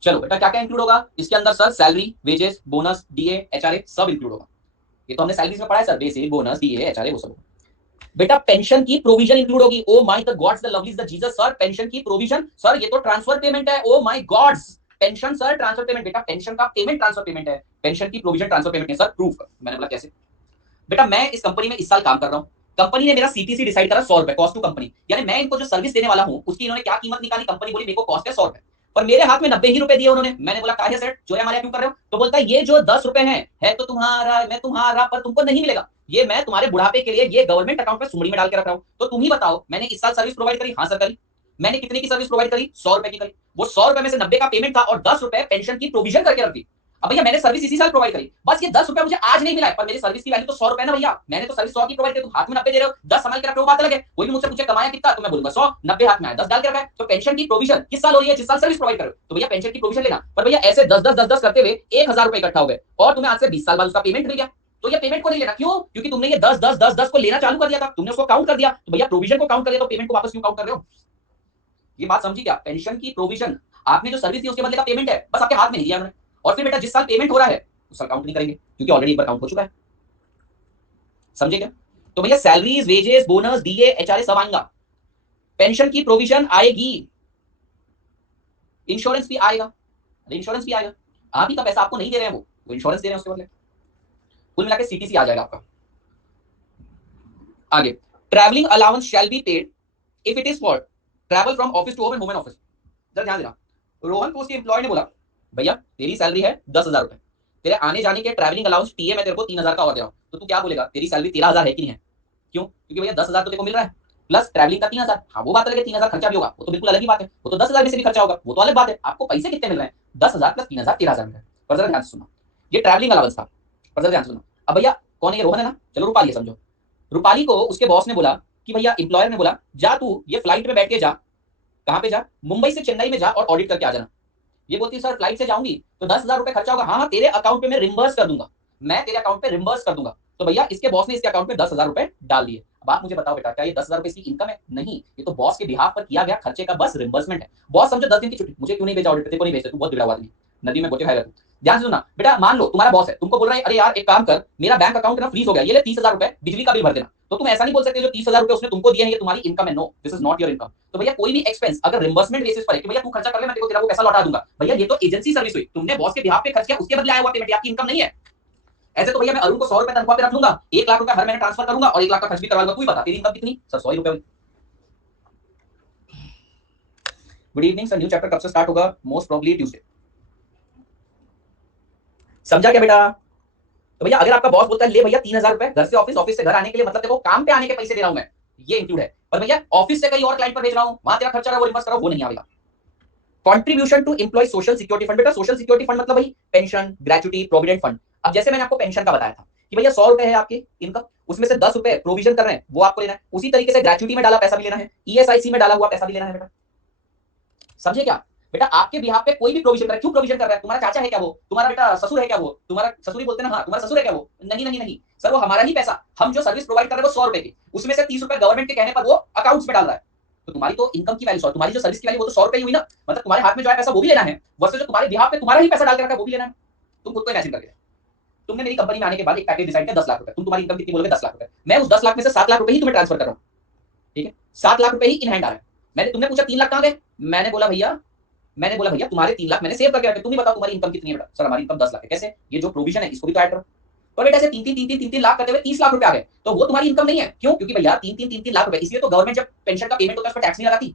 चलो बेटा क्या क्या इंक्लूड होगा इसके अंदर? Sir salary, wages, bonus, DA, HRA सब इंक्लूड होगा। ये तो हमने सैलरीज में पढ़ा है sir, basic, bonus, DA, HRA वो सब होगा। बेटा पेंशन की प्रोविजन इंक्लूड होगी। Oh my the gods the lovelies the Jesus sir, pension की प्रोविजन सर, ये तो ट्रांसफर पेमेंट है। Oh my God's, pension sir transfer payment, बेटा पेंशन का पेमेंट ट्रांसफर पेमेंट है, पेंशन की प्रोविजन ट्रांसफर पेमेंट है। सर प्रूफ, मैंने बोला कैसे? बेटा मैं इस कंपनी में इस साल काम कर रहा हूं, कंपनी ने मेरा सीटीसी डिसाइड करा 100 रुपए, कॉस्ट टू कंपनी, यानी मैं इनको जो सर्विस देने वाला हूं उसकी इन्होंने क्या कीमत निकाली, कंपनी बोली मेरे को कॉस्ट है 100 रुपए, पर मेरे हाथ में 90 ही रुपए दिए उन्होंने। मैंने बोला काहे सेठ, चोरी हमारे क्यों कर रहे हो? तो बोलता है ये जो 10 रुपए है तो तुम्हारा, मैं तुम्हारा, पर तुमको नहीं मिलेगा, ये मैं तुम्हारे बुढ़ापे के लिए ये गवर्नमेंट अकाउंट में सुमड़ी में डाल के रख रहा हूं। तो तुम ही बताओ, मैंने इस साल सर्विस प्रोवाइड करी? हाँ सर करी। मैंने कितने की सर्विस प्रोवाइड करी? 100 रुपए की करी। वो 100 रुपए में से 90 का पेमेंट था और 10 रुपए पेंशन की प्रोविजन करके रख दी। अब भैया मैंने सर्विस इसी साल प्रोवाइड करी, बस ये 10 रुपए मुझे आज नहीं मिला है, पर मेरी सर्विस की वैल्यू तो 100 रुपए ना भैया, मैंने तो सर्विस 100 की प्रोवाइड करी, तुम हाथ में 90 दे रहे हो, 10 संभाल के रख रहे हो, बात अलग है। कोई भी मुझसे पूछे कमाया कितना, तो मैं बोलूंगा 100, 90 हाथ में आया, 10 डाल के रखा है। तो पेंशन की प्रोविजन किस साल हो रही है? जिस साल सर्विस प्रोवाइड करो, तो भैया पेंशन की प्रोविजन लेना। पर भैया ऐसे 10 करते हुए 1000 रुपए इकट्ठा हो गए और तुम्हें आज से 20 साल बाद उसका पेमेंट मिल गया, तो ये पेमेंट को नहीं लेना। क्यों? क्योंकि तुमने ये 10 को लेना चालू कर दिया था, तुमने उसको काउंट कर दिया, तो भैया प्रोविजन को काउंट कर दिया, तो पेमेंट को वापस क्यों काउंट कर रहे हो? ये बात समझी क्या? पेंशन की प्रोविजन, आपने जो सर्विस दी उसके बदले का पेमेंट है, बस आपके हाथ में नहीं दिया उन्होंने। और फिर बेटा जिस साल पेमेंट हो रहा है उस साल काउंट नहीं करेंगे, क्योंकि ऑलरेडी एक बार काउंट हो चुका है। समझे क्या? तो भैया salaries, wages, bonus, DA, HRA सब आएगा, पेंशन की प्रोविजन आएगी, इंश्योरेंस भी आएगा। अरे इंश्योरेंस भी आएगा, आप ही का पैसा आपको नहीं दे रहे हैं, वो इंश्योरेंस दे रहे हैं उसके बदले। कुल मिलाकर सीटीसी आ जाएगा आपका। आगे, travelling allowance shall be paid if it is for travel from office to home and home and office. जरा ध्यान देना, रोहन को उसके एम्प्लॉय ने बोला भैया तेरी सैलरी है 10,000 रुपए, तेरे आने जाने के ट्रैवलिंग अलाउंस टीए मैं तेरे को 3,000 का और दे रहा हूं, तो तू क्या बोलेगा? तेरी सैलरी 13,000 है कि नहीं है? क्यों? क्योंकि भैया 10,000 तो तेरे को मिल रहा है, प्लस ट्रैवलिंग का 3000। हाँ वो बात अलग है, 3000 खर्चा भी होगा, वो तो बिल्कुल अलग ही बात है, वो तो 10,000 में से भी खर्चा होगा, वो तो अलग बात है। आपको पैसे कितने मिल रहे हैं? 10,000 प्लस 3,000, 13,000 मिल रहे हैं। पर जरा ध्यान से सुनना, ये ट्रैवलिंग अलाउंस था। पर जरा ध्यान से सुनना। अब भैया कौन है ये? रोहन है ना? चलो रूपाली है समझो। रूपाली को उसके बॉस ने बोला कि भैया, इंप्लॉयर ने बोला जा तू ये फ्लाइट में बैठ के जा। कहाँ पे जा? मुंबई से चेन्नई में जा और ऑडिट करके आ जाना। ये बोलती सर फ्लाइट से जाऊंगी तो 10,000 रुपए खर्चा होगा। हाँ हाँ, तेरे अकाउंट पे मैं रिम्बर्स कर दूंगा, मैं तेरे अकाउंट पे रिम्बर्स कर दूंगा। तो भैया इसके बॉस ने इसके अकाउंट में 10,000 रुपए डाल दिए। अब आप मुझे बताओ बेटा, क्या ये 10,000 रुपए इसकी इनकम है? नहीं, ये तो बॉस के बिहाफ पर किया गया खर्चे का बस रिम्बर्समेंट है। बॉस समझो 10 दिन की छुट्टी, मुझे क्यों नहीं भेजा ऑडिट पे? तेरे को नहीं भेजते, तू बहुत बिगड़ा हुआ आदमी, नदी में गोते खाएगा तू। ध्यान से सुनना बेटा, मान लो तुम्हारा बॉस है, तुमको बोल रहा है अरे यार एक काम कर, मेरा बैंक अकाउंट ना फ्रीज हो गया, ये ले 30,000 रुपए बिजली का बिल भर देना। तो तुम ऐसा नहीं बोल सकते जो 30,000 रुपए उसने तुमको दिए हैं ये तुम्हारी इनकम है। No, this is not your income. तो भैया कोई भी एक्सपेंस अगर रिम्बर्समेंट बेसिस पर है कि भैया तू खर्चा कर ले, मैं तेरे को तेरा वो पैसा लौटा दूंगा, भैया ये तो एजेंसी सर्विस हुई, तुमने बॉस के बिहाफ पे खर्च किया, उसके बदले आया हुआ पेमेंट, आपकी इनकम नहीं है। ऐसे तो भैया मैं अरुण को 100 रुपए तनख्वाह पे रख लूंगा, 1 लाख रुपए हर महीने ट्रांसफर करूंगा और 1 लाख का खर्च भी करवा लूंगा। तू ही बता तेरी इनकम कितनी? सर 100 रुपए। Good evening sir, new chapter कब से स्टार्ट होगा? Most probably Tuesday. समझा क्या बेटा? तो भैया अगर आपका बॉस बोलता है ले भैया 3,000 रुपए घर से ऑफिस, ऑफिस से घर आने के लिए, मतलब देखो काम पे आने के पैसे दे रहा हूं मैं, ये इंक्लूड है। पर भैया ऑफिस से कहीं और क्लाइंट पर भेज रहा हूं, वहां तेरा खर्चा रहा वो रिवर्स करो, वो नहीं आएगा। Contribution to employ social security fund. बेटा सोशल सिक्योरिटी फंड मतलब भाई पेंशन, ग्रेचुटी, प्रोविडेंट फंड। अब जैसे मैंने आपको पेंशन का बताया था कि भैया 100 रुपए है आपकी इनकम, उसमें से 10 रुपए प्रोविजन कर रहे हैं, वो आपको लेना है। उसी तरीके से ग्रेचुटी में डाला पैसा भी लेना है, ईएसआईसी में डाला हुआ पैसा भी लेना है बेटा। समझे क्या? बेटा आपके बिहाफ पे कोई भी प्रोविजन कर रहा है, क्यों प्रोविजन कर रहा है? तुम्हारा चाचा है क्या वो? तुम्हारा बेटा ससुर है क्या वो? तुम्हारा ससुर ही बोलते हैं ना, हाँ तुम्हारा ससुर है क्या वो? नहीं नहीं नहीं सर, वो हमारा ही पैसा, हम जो सर्विस प्रोवाइड कर रहे हैं वो 100 रुपए की, उसमें से 30 रुपए गवर्नमेंट के कहने पर वो अकाउंट्स में डाल रहा है। तो तुम्हारी तो इनकम की वैल्यू, तुम्हारी जो सर्विस की वैल्यू वो तो 100 रुपए ही हुई ना। मतलब तुम्हारे हाथ में जो है पैसा वो भी लेना है, वर्सेस जो तुम्हारे बिहाफ पे तुम्हारा ही पैसा डाल के रखा है वो भी लेना है। तुम खुद को इमेजिन करके, तुमने मेरी कंपनी में आने के बाद एक पैकेज डिसाइड किया 10 लाख रुपए, तुम तुम्हारी इनकम कितनी बोलोगे? 10 लाख रुपए। मैं उस 10 लाख में से 7 लाख रुपए ही तुम्हें ट्रांसफर कर रहा हूँ, ठीक है? 7 लाख रुपए ही इन हैंड आ रहे हैं। मैंने, तुमने पूछा 3 लाख कहां गए? मैंने बोला भैया तुम्हारे 3 लाख मैंने सेव करके रखे, तुम ही बताओ तुम्हारी इनकम कितनी है? बेटा सर हमारी इनकम 10 लाख है। कैसे? ये जो प्रोविजन है इसको भी तो ऐड करो। तो बेटा ऐसे 3-3 लाख करते हुए 30 लाख रुपए आ गए, तो वो तुम्हारी इनकम नहीं है। क्यों? क्योंकि भैया 3-3 लाख रुपए, इसलिए तो गवर्नमेंट जब पेंशन का पेमेंट होता है उस पर टैक्स नहीं लगाती।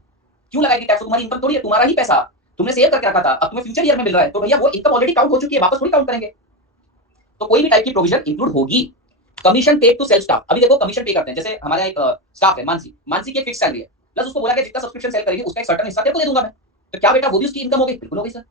क्यों लगाएगी टैक्स? तुम्हारी इनकम थोड़ी है, तुम्हारा ही पैसा तुमने सेव करके रखा था, अब तुम्हें फ्यूचर ईयर में मिल रहा है, तो भैया वो इनकम ऑलरेडी काउंट हो चुकी है, वापस थोड़ी काउंट करेंगे। तो कोई भी टाइप की प्रोविजन इंक्लूड होगी। Commission paid to self staff. अभी देखो कमीशन पे करते हैं, जैसे हमारा एक स्टाफ है मानसी, मानसी की एक फिक्स सैलरी है, प्लस उसको बोला गया जितना सब्सक्रिप्शन सेल करेगी उसका एक सर्टेन हिस्सा तेरे को दे दूंगा मैं। तो क्या बेटा वो भी उसकी इनकम हो गई? बिल्कुल हो गई सर।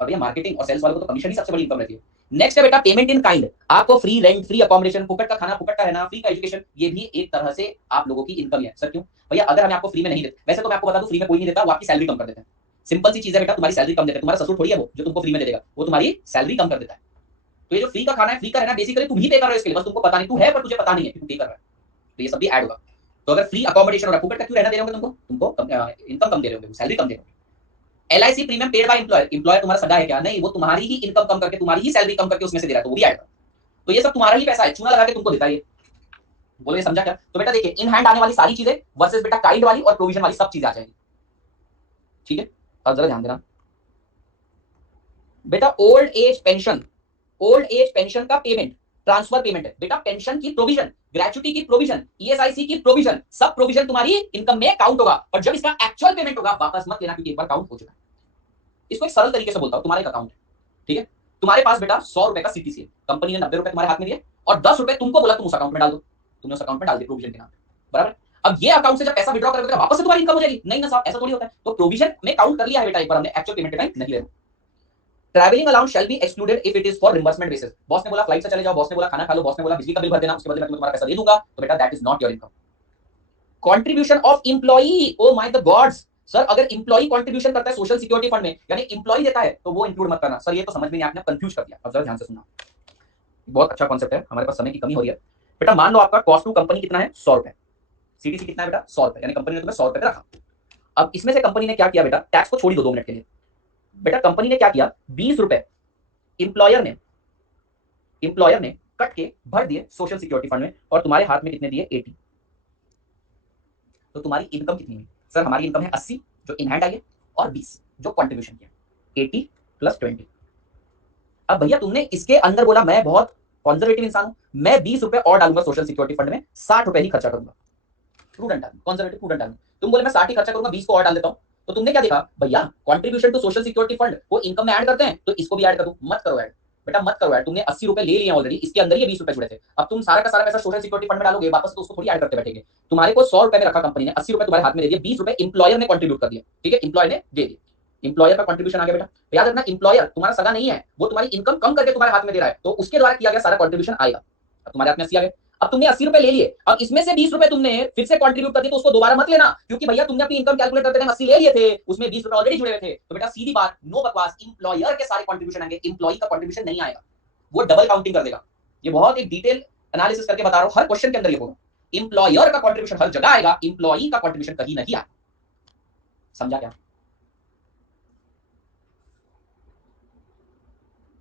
और भैया मार्केटिंग और सेल्स वालों को तो कमीशन ही सबसे बड़ी इनकम रहती है। नेक्स्ट है बेटा पेमेंट इन काइंड। आपको फ्री रेंट, फ्री अकोमोडेशन, फुकट का खाना, फुकट का रहना, फ्री का एजुकेशन, ये भी एक तरह से आप लोगों की इनकम है। सर क्यों? भैया अगर हम आपको फ्री में नहीं देते, वैसे तो मैं आपको बता दूं फ्री में कोई नहीं देता, वो आपकी सैलरी कम कर देते हैं। सिंपल सी चीज है बेटा, तुम्हारी सैलरी कम देते हैं, तुम्हारा ससुर थोड़ी है वो जो तुमको फ्री में दे देगा, वो तुम्हारी सैलरी कम कर देता है। तो ये जो फ्री का खाना है, फ्री का रहना, बेसिकली तुम ही पे कर रहे हो इसके लिए, बस तुमको पता नहीं, तू है पर तुझे पता नहीं है कि तू पे कर रहा है। तो ये सब भी ऐड होगा। तो अगर फ्री अकोमोडेशन और फुकट का क्यों रहना दे रहे होंगे तुमको इनकम कम दे रहे होंगे, सैलरी कम दे रहे होंगे। LIC premium paid by employer. Employer तुम्हारा सगा है क्या? नहीं, वो तुम्हारी ही इनकम कम करके, तुम्हारी ही सैलरी कम करके उसमें से दे रहा है, तो वो भी ऐड। तो ये सब तुम्हारा ही पैसा है, चूना लगा के तुमको देता है ये। बोलो ये समझा क्या? तो बेटा देखिए इन हैंड आने वाली सारी चीजें वर्सेस बेटा काइंड वाली और प्रोविजन वाली सब चीजें आ जाएंगी, ठीक है? अब जरा ध्यान देना बेटा, old age pension, old age pension का पेमेंट ट्रांसफर पेमेंट है बेटा। पेंशन की प्रोविजन, ग्रेचुटी की प्रोविजन, ईएसआईसी की प्रोविजन, सब प्रोविजन तुम्हारी इनकम में काउंट होगा, और जब इसका एक्चुअल पेमेंट होगा वापस मत लेना क्योंकि एक बार काउंट हो चुका है। इसको एक सरल तरीके से बोलता हूं, तुम्हारा एक अकाउंट है, ठीक है? तुम्हारे पास बेटा 100 रुपए का सीटीसी है, कंपनी ने 90 रुपए तुम्हारे हाथ में दिए और 10 रुपए तुमको बोला तुम उस अकाउंट में डाल दो, तुमने उस अकाउंट में डाल दिया प्रोविजन के नाम, बराबर? अब ये अकाउंट से जब पैसा विड्रॉ करोगे वापस से तुम्हारी इनकम हो जाएगी? नहीं ना साहब, ऐसा थोड़ी होता है। तो प्रोविजन में काउंट कर लिया है बेटा एक बार हमने, एक्चुअल पेमेंट टाइम नहीं लेना। Travelling allowance shall be excluded if it is for reimbursement basis. Boss ने बोला फ्लाइट से चले जाओ, बॉस ने बोला खाना खा लो, बॉस ने बोला बिजली का बिल भर देना, उसके बदले में तुम्हारा पैसा दे दूंगा, तो बेटा that is not your income. Contribution of employee, oh my the gods sir, अगर एम्प्लॉई कंट्रीब्यूशन करता है सोशल सिक्योरिटी फंड में, यानी एम्प्लॉई देता है, तो वो इंक्लूड मत करना। सर ये तो समझ में नहीं, आपने कंफ्यूज कर दिया। अब जरा ध्यान से सुनना, बहुत अच्छा कॉन्सेप्ट है, हमारे पास समय की कमी हो रही है बेटा। मान लो आपका कॉस्ट टू कंपनी कितना है? 100 रुपए। सीटीसी कितना है बेटा? 100 रुपए, यानी कंपनी ने तुम्हें 100 रुपए पे रखा। अब इसमें से कंपनी ने क्या किया बेटा? टैक्स को छोड़ दो 2 मिनट के लिए। बेटा कंपनी ने क्या किया? 20 रुपए इंप्लॉयर ने कट के भर दिए सोशल सिक्योरिटी फंड में, और तुम्हारे हाथ में कितने दिए? 80। तो तुम्हारी इनकम कितनी है? सर हमारी इनकम है 80 जो इन हैंड आई है, और 20 जो कंट्रीब्यूशन किया, 80 प्लस 20। अब भैया तुमने इसके अंदर बोला मैं बहुत कंजर्वेटिव इंसान हूं, मैं 20 रुपए और डालूंगा सोशल सिक्योरिटी फंड में, 60 रुपए ही खर्चा करूंगा। प्रूडेंट आदमी, कंजर्वेटिव प्रूडेंट आदमी। तुम बोले मैं 60 ही खर्चा करूंगा, 20 को और डाल देता हूं। तो तुमने क्या देखा भैया? Contribution to social security fund वो इनकम में ऐड करते हैं, तो इसको भी ऐड कर दूं? मत करो ऐड। बेटा मत करो यार, तुमने 80 रुपए ले लिए ऑलरेडी, इसके अंदर ही 20 रुपए जुड़े थे, अब तुम सारा का सारा पैसा सोशल सिक्योरिटी फंड में डालोगे वापस, तो उसको थोड़ी ऐड करते बैठेंगे। तुम्हारे को 100 रुपए में रखा कंपनी ने, 80 रुपए तुम्हारे हाथ में दे दिए, 20 रुपए इंप्लॉयर ने कंट्रीब्यूट कर दिया, ठीक है, इंप्लॉयर ने दे दिए, इंप्लॉयर का कंट्रीब्यूशन आ गया बेटा। तो याद रखना, इंप्लॉयर तुम्हारा सगा नहीं है, वो तुम्हारी इनकम कम करके तुम्हारे हाथ में दे रहा है, तो उसके द्वारा किया गया सारा कंट्रीब्यूशन आएगा। अब तुम्हारे हाथ में 80 आ गए, अब तुमने 80 रुपए ले लिए, अब इसमें से 20 रुपए तुमने फिर से कंट्रीब्यूट कर दिए, तो उसको दोबारा मत लेना, क्योंकि भैया तुमने अपनी इनकम कैलकुलेट करते टाइम 80 ले लिए थे, उसमें 20 रुपए ऑलरेडी जुड़े हुए थे। तो बेटा सीधी बात, नो बकवास, इंप्लॉयर के सारे कंट्रीब्यूशन आएंगे, इंप्लॉई का कंट्रीब्यूशन नहीं आएगा, वो डबल काउंटिंग कर देगा। ये बहुत एक डिटेल एनालिसिस करके बता रहा हूं, हर क्वेश्चन के अंदर ये बोलो, इंप्लॉयर का कंट्रीब्यूशन हर जगह आएगा, इंप्लॉई का कंट्रीब्यूशन कहीं नहीं आएगा। समझा क्या?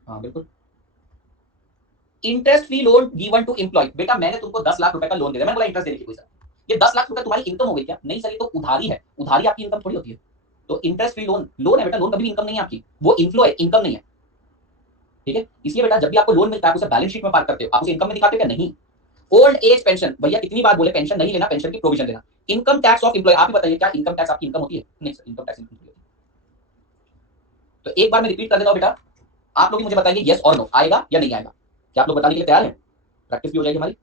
हाँ बिल्कुल। Interest free loan given to employ, बेटा मैंने तुमको 10 लाख रुपए का लोन दे दिया, मैंने बोला इंटरेस्ट देने की कोई सर, ये 10 लाख रुपए तुम्हारी इनकम हो गई क्या? नहीं सर, ये तो उधारी है, उधारी आपकी इनकम थोड़ी होती है। तो इंटरेस्ट फ्री लोन, लोन है बेटा, लोन कभी भी इनकम नहीं है आपकी, वो इनफ्लो है, इनकम नहीं है, ठीक है। इसलिए बेटा जब भी आपको लोन मिलता है, आप उसे बैलेंस शीट में पार करते हो, आप उसे इनकम में दिखाते हो क्या? नहीं। ओल्ड एज पेंशन, भैया इतनी बार बोले पेंशन नहीं लेना, पेंशन की प्रोविजन लेना। इनकम टैक्स ऑफ एम्प्लॉय, आप ही बताइए क्या इनकम टैक्स आपकी इनकम होती है? नहीं सर, इनकम टैक्स इनकम होती है। तो एक बार मैं रिपीट कर देता हूं बेटा, आप लोग मुझे बताएंगे यस और नो, आएगा या नहीं आएगा? क्या आप लोग बताने के लिए तैयार हैं? प्रैक्टिस भी हो जाएगी हमारी।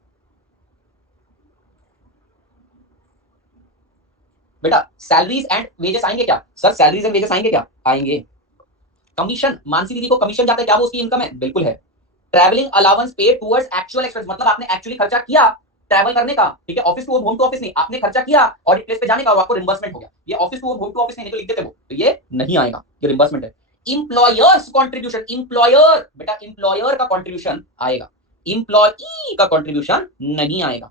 बेटा सैलरीज एंड वेजेस आएंगे क्या? सर सैलरीज एंड वेजेस आएंगे क्या? आएंगे। कमीशन, मानसी दीदी को कमीशन जाता है क्या, वो उसकी इनकम है? बिल्कुल है। Travelling allowance paid towards actual expense, मतलब आपने एक्चुअली खर्चा किया ट्रैवल करने का, ठीक है, office to home to office नहीं, आपने खर्चा किया ऑडिट प्लेस पे जाने का और आपको रिम्बर्समेंट हो गया, ये office to home to office नहीं तो लिख देते वो, तो ये नहीं आएगा, ये रिम्बर्समेंट है। इंप्लॉयर्स कंट्रीब्यूशन, इंप्लॉयर बेटा, इंप्लॉयर का कंट्रीब्यूशन आएगा, इंप्लॉई का कंट्रीब्यूशन नहीं आएगा।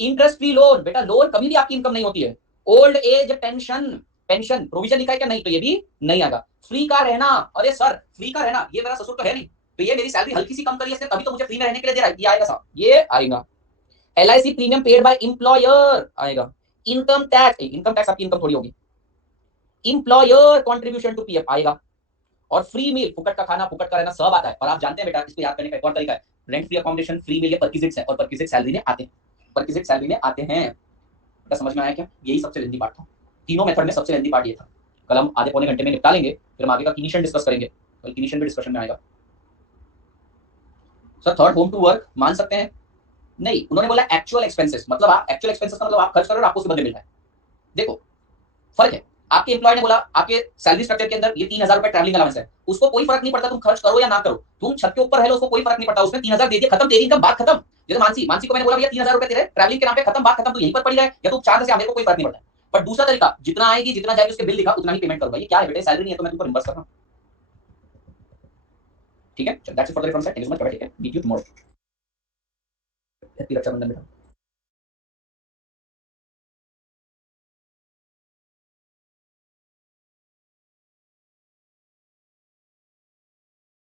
इंटरेस्ट फ्री लोन, बेटा लोन कभी भी आपकी इनकम नहीं होती है। Old age pension, pension provision लिखा है क्या? नहीं, तो ये भी नहीं आएगा। फ्री का रहना, अरे सर फ्री का रहना, ये मेरा ससुर तो है नहीं, तो ये मेरी सैलरी हल्की सी कम करी है इसने, तभी तो मुझे फ्री में रहने के लिए दे रहा है, ये आएगा साहब, ये आएगा। LIC premium paid by employer आएगा। इनकम टैक्स, इनकम टैक्स आपकी इनकम थोड़ी होगी। इंप्लॉयर कंट्रीब्यूशन टू PF आएगा। और फ्री मील, फुकट का खाना, फुकट का रहना, सब आता है। और आप जानते हैं बेटा, इसको याद करने का एक और तरीका है, rent free accommodation, free meal, ये परक्विजिट्स है, और परक्विजिट सैलरी में आते हैं, परक्विजिट सैलरी में आते हैं। बेटा समझ में आया क्या? यही सबसे लेंदी पार्ट था, तीनों मेथड में सबसे लेंदी पार्ट ये था। कल हम आधे पौने घंटे में निपटा लेंगे, फिर हम आगे का क्लिनिशियन डिस्कस करेंगे, कल क्लिनिशियन भी डिस्कशन में आएगा। Sir third home to work मान सकते हैं? नहीं, उन्होंने बोला एक्चुअल एक्सपेंसेस, मतलब आप एक्चुअल एक्सपेंसेस का मतलब आप खर्च कर रहे हो और आपको उससे बदले मिल रहा है। देखो फर्क है, आपके एम्प्लॉय ने बोला आपके सैलरी स्ट्रक्चर के अंदर ये 3000 रुपए ट्रैवलिंग अलाउंस है, उसको कोई फर्क नहीं पड़ता तुम खर्च करो या ना करो, तुम छत के ऊपर रह लो, उसको कोई फर्क नहीं पड़ता, उसने 3000 दे दिया, खत्म, तेरी इनकम, बात खत्म। जैसे मानसी, मानसी को मैंने बोला भैया 3000 रुपए तेरे ट्रैवलिंग के नाम पे, खत्म, बात खत्म, तो यहीं पर पड़ी रहे, या तू 4 से आगे को कोई फर्क नहीं पड़ता। बट दूसरा तरीका, जितना आएगी जितना जाएगी उसके बिल दिखा उतना ही पेमेंट करो, ये क्या है बेटे, सैलरी नहीं है तो मैं तुमको रिम्बर्स कर रहा हूं, ठीक है। That's it for the reference, thank you so much, ठीक है, meet you tomorrow. Happy Rakshabandhan बेटा।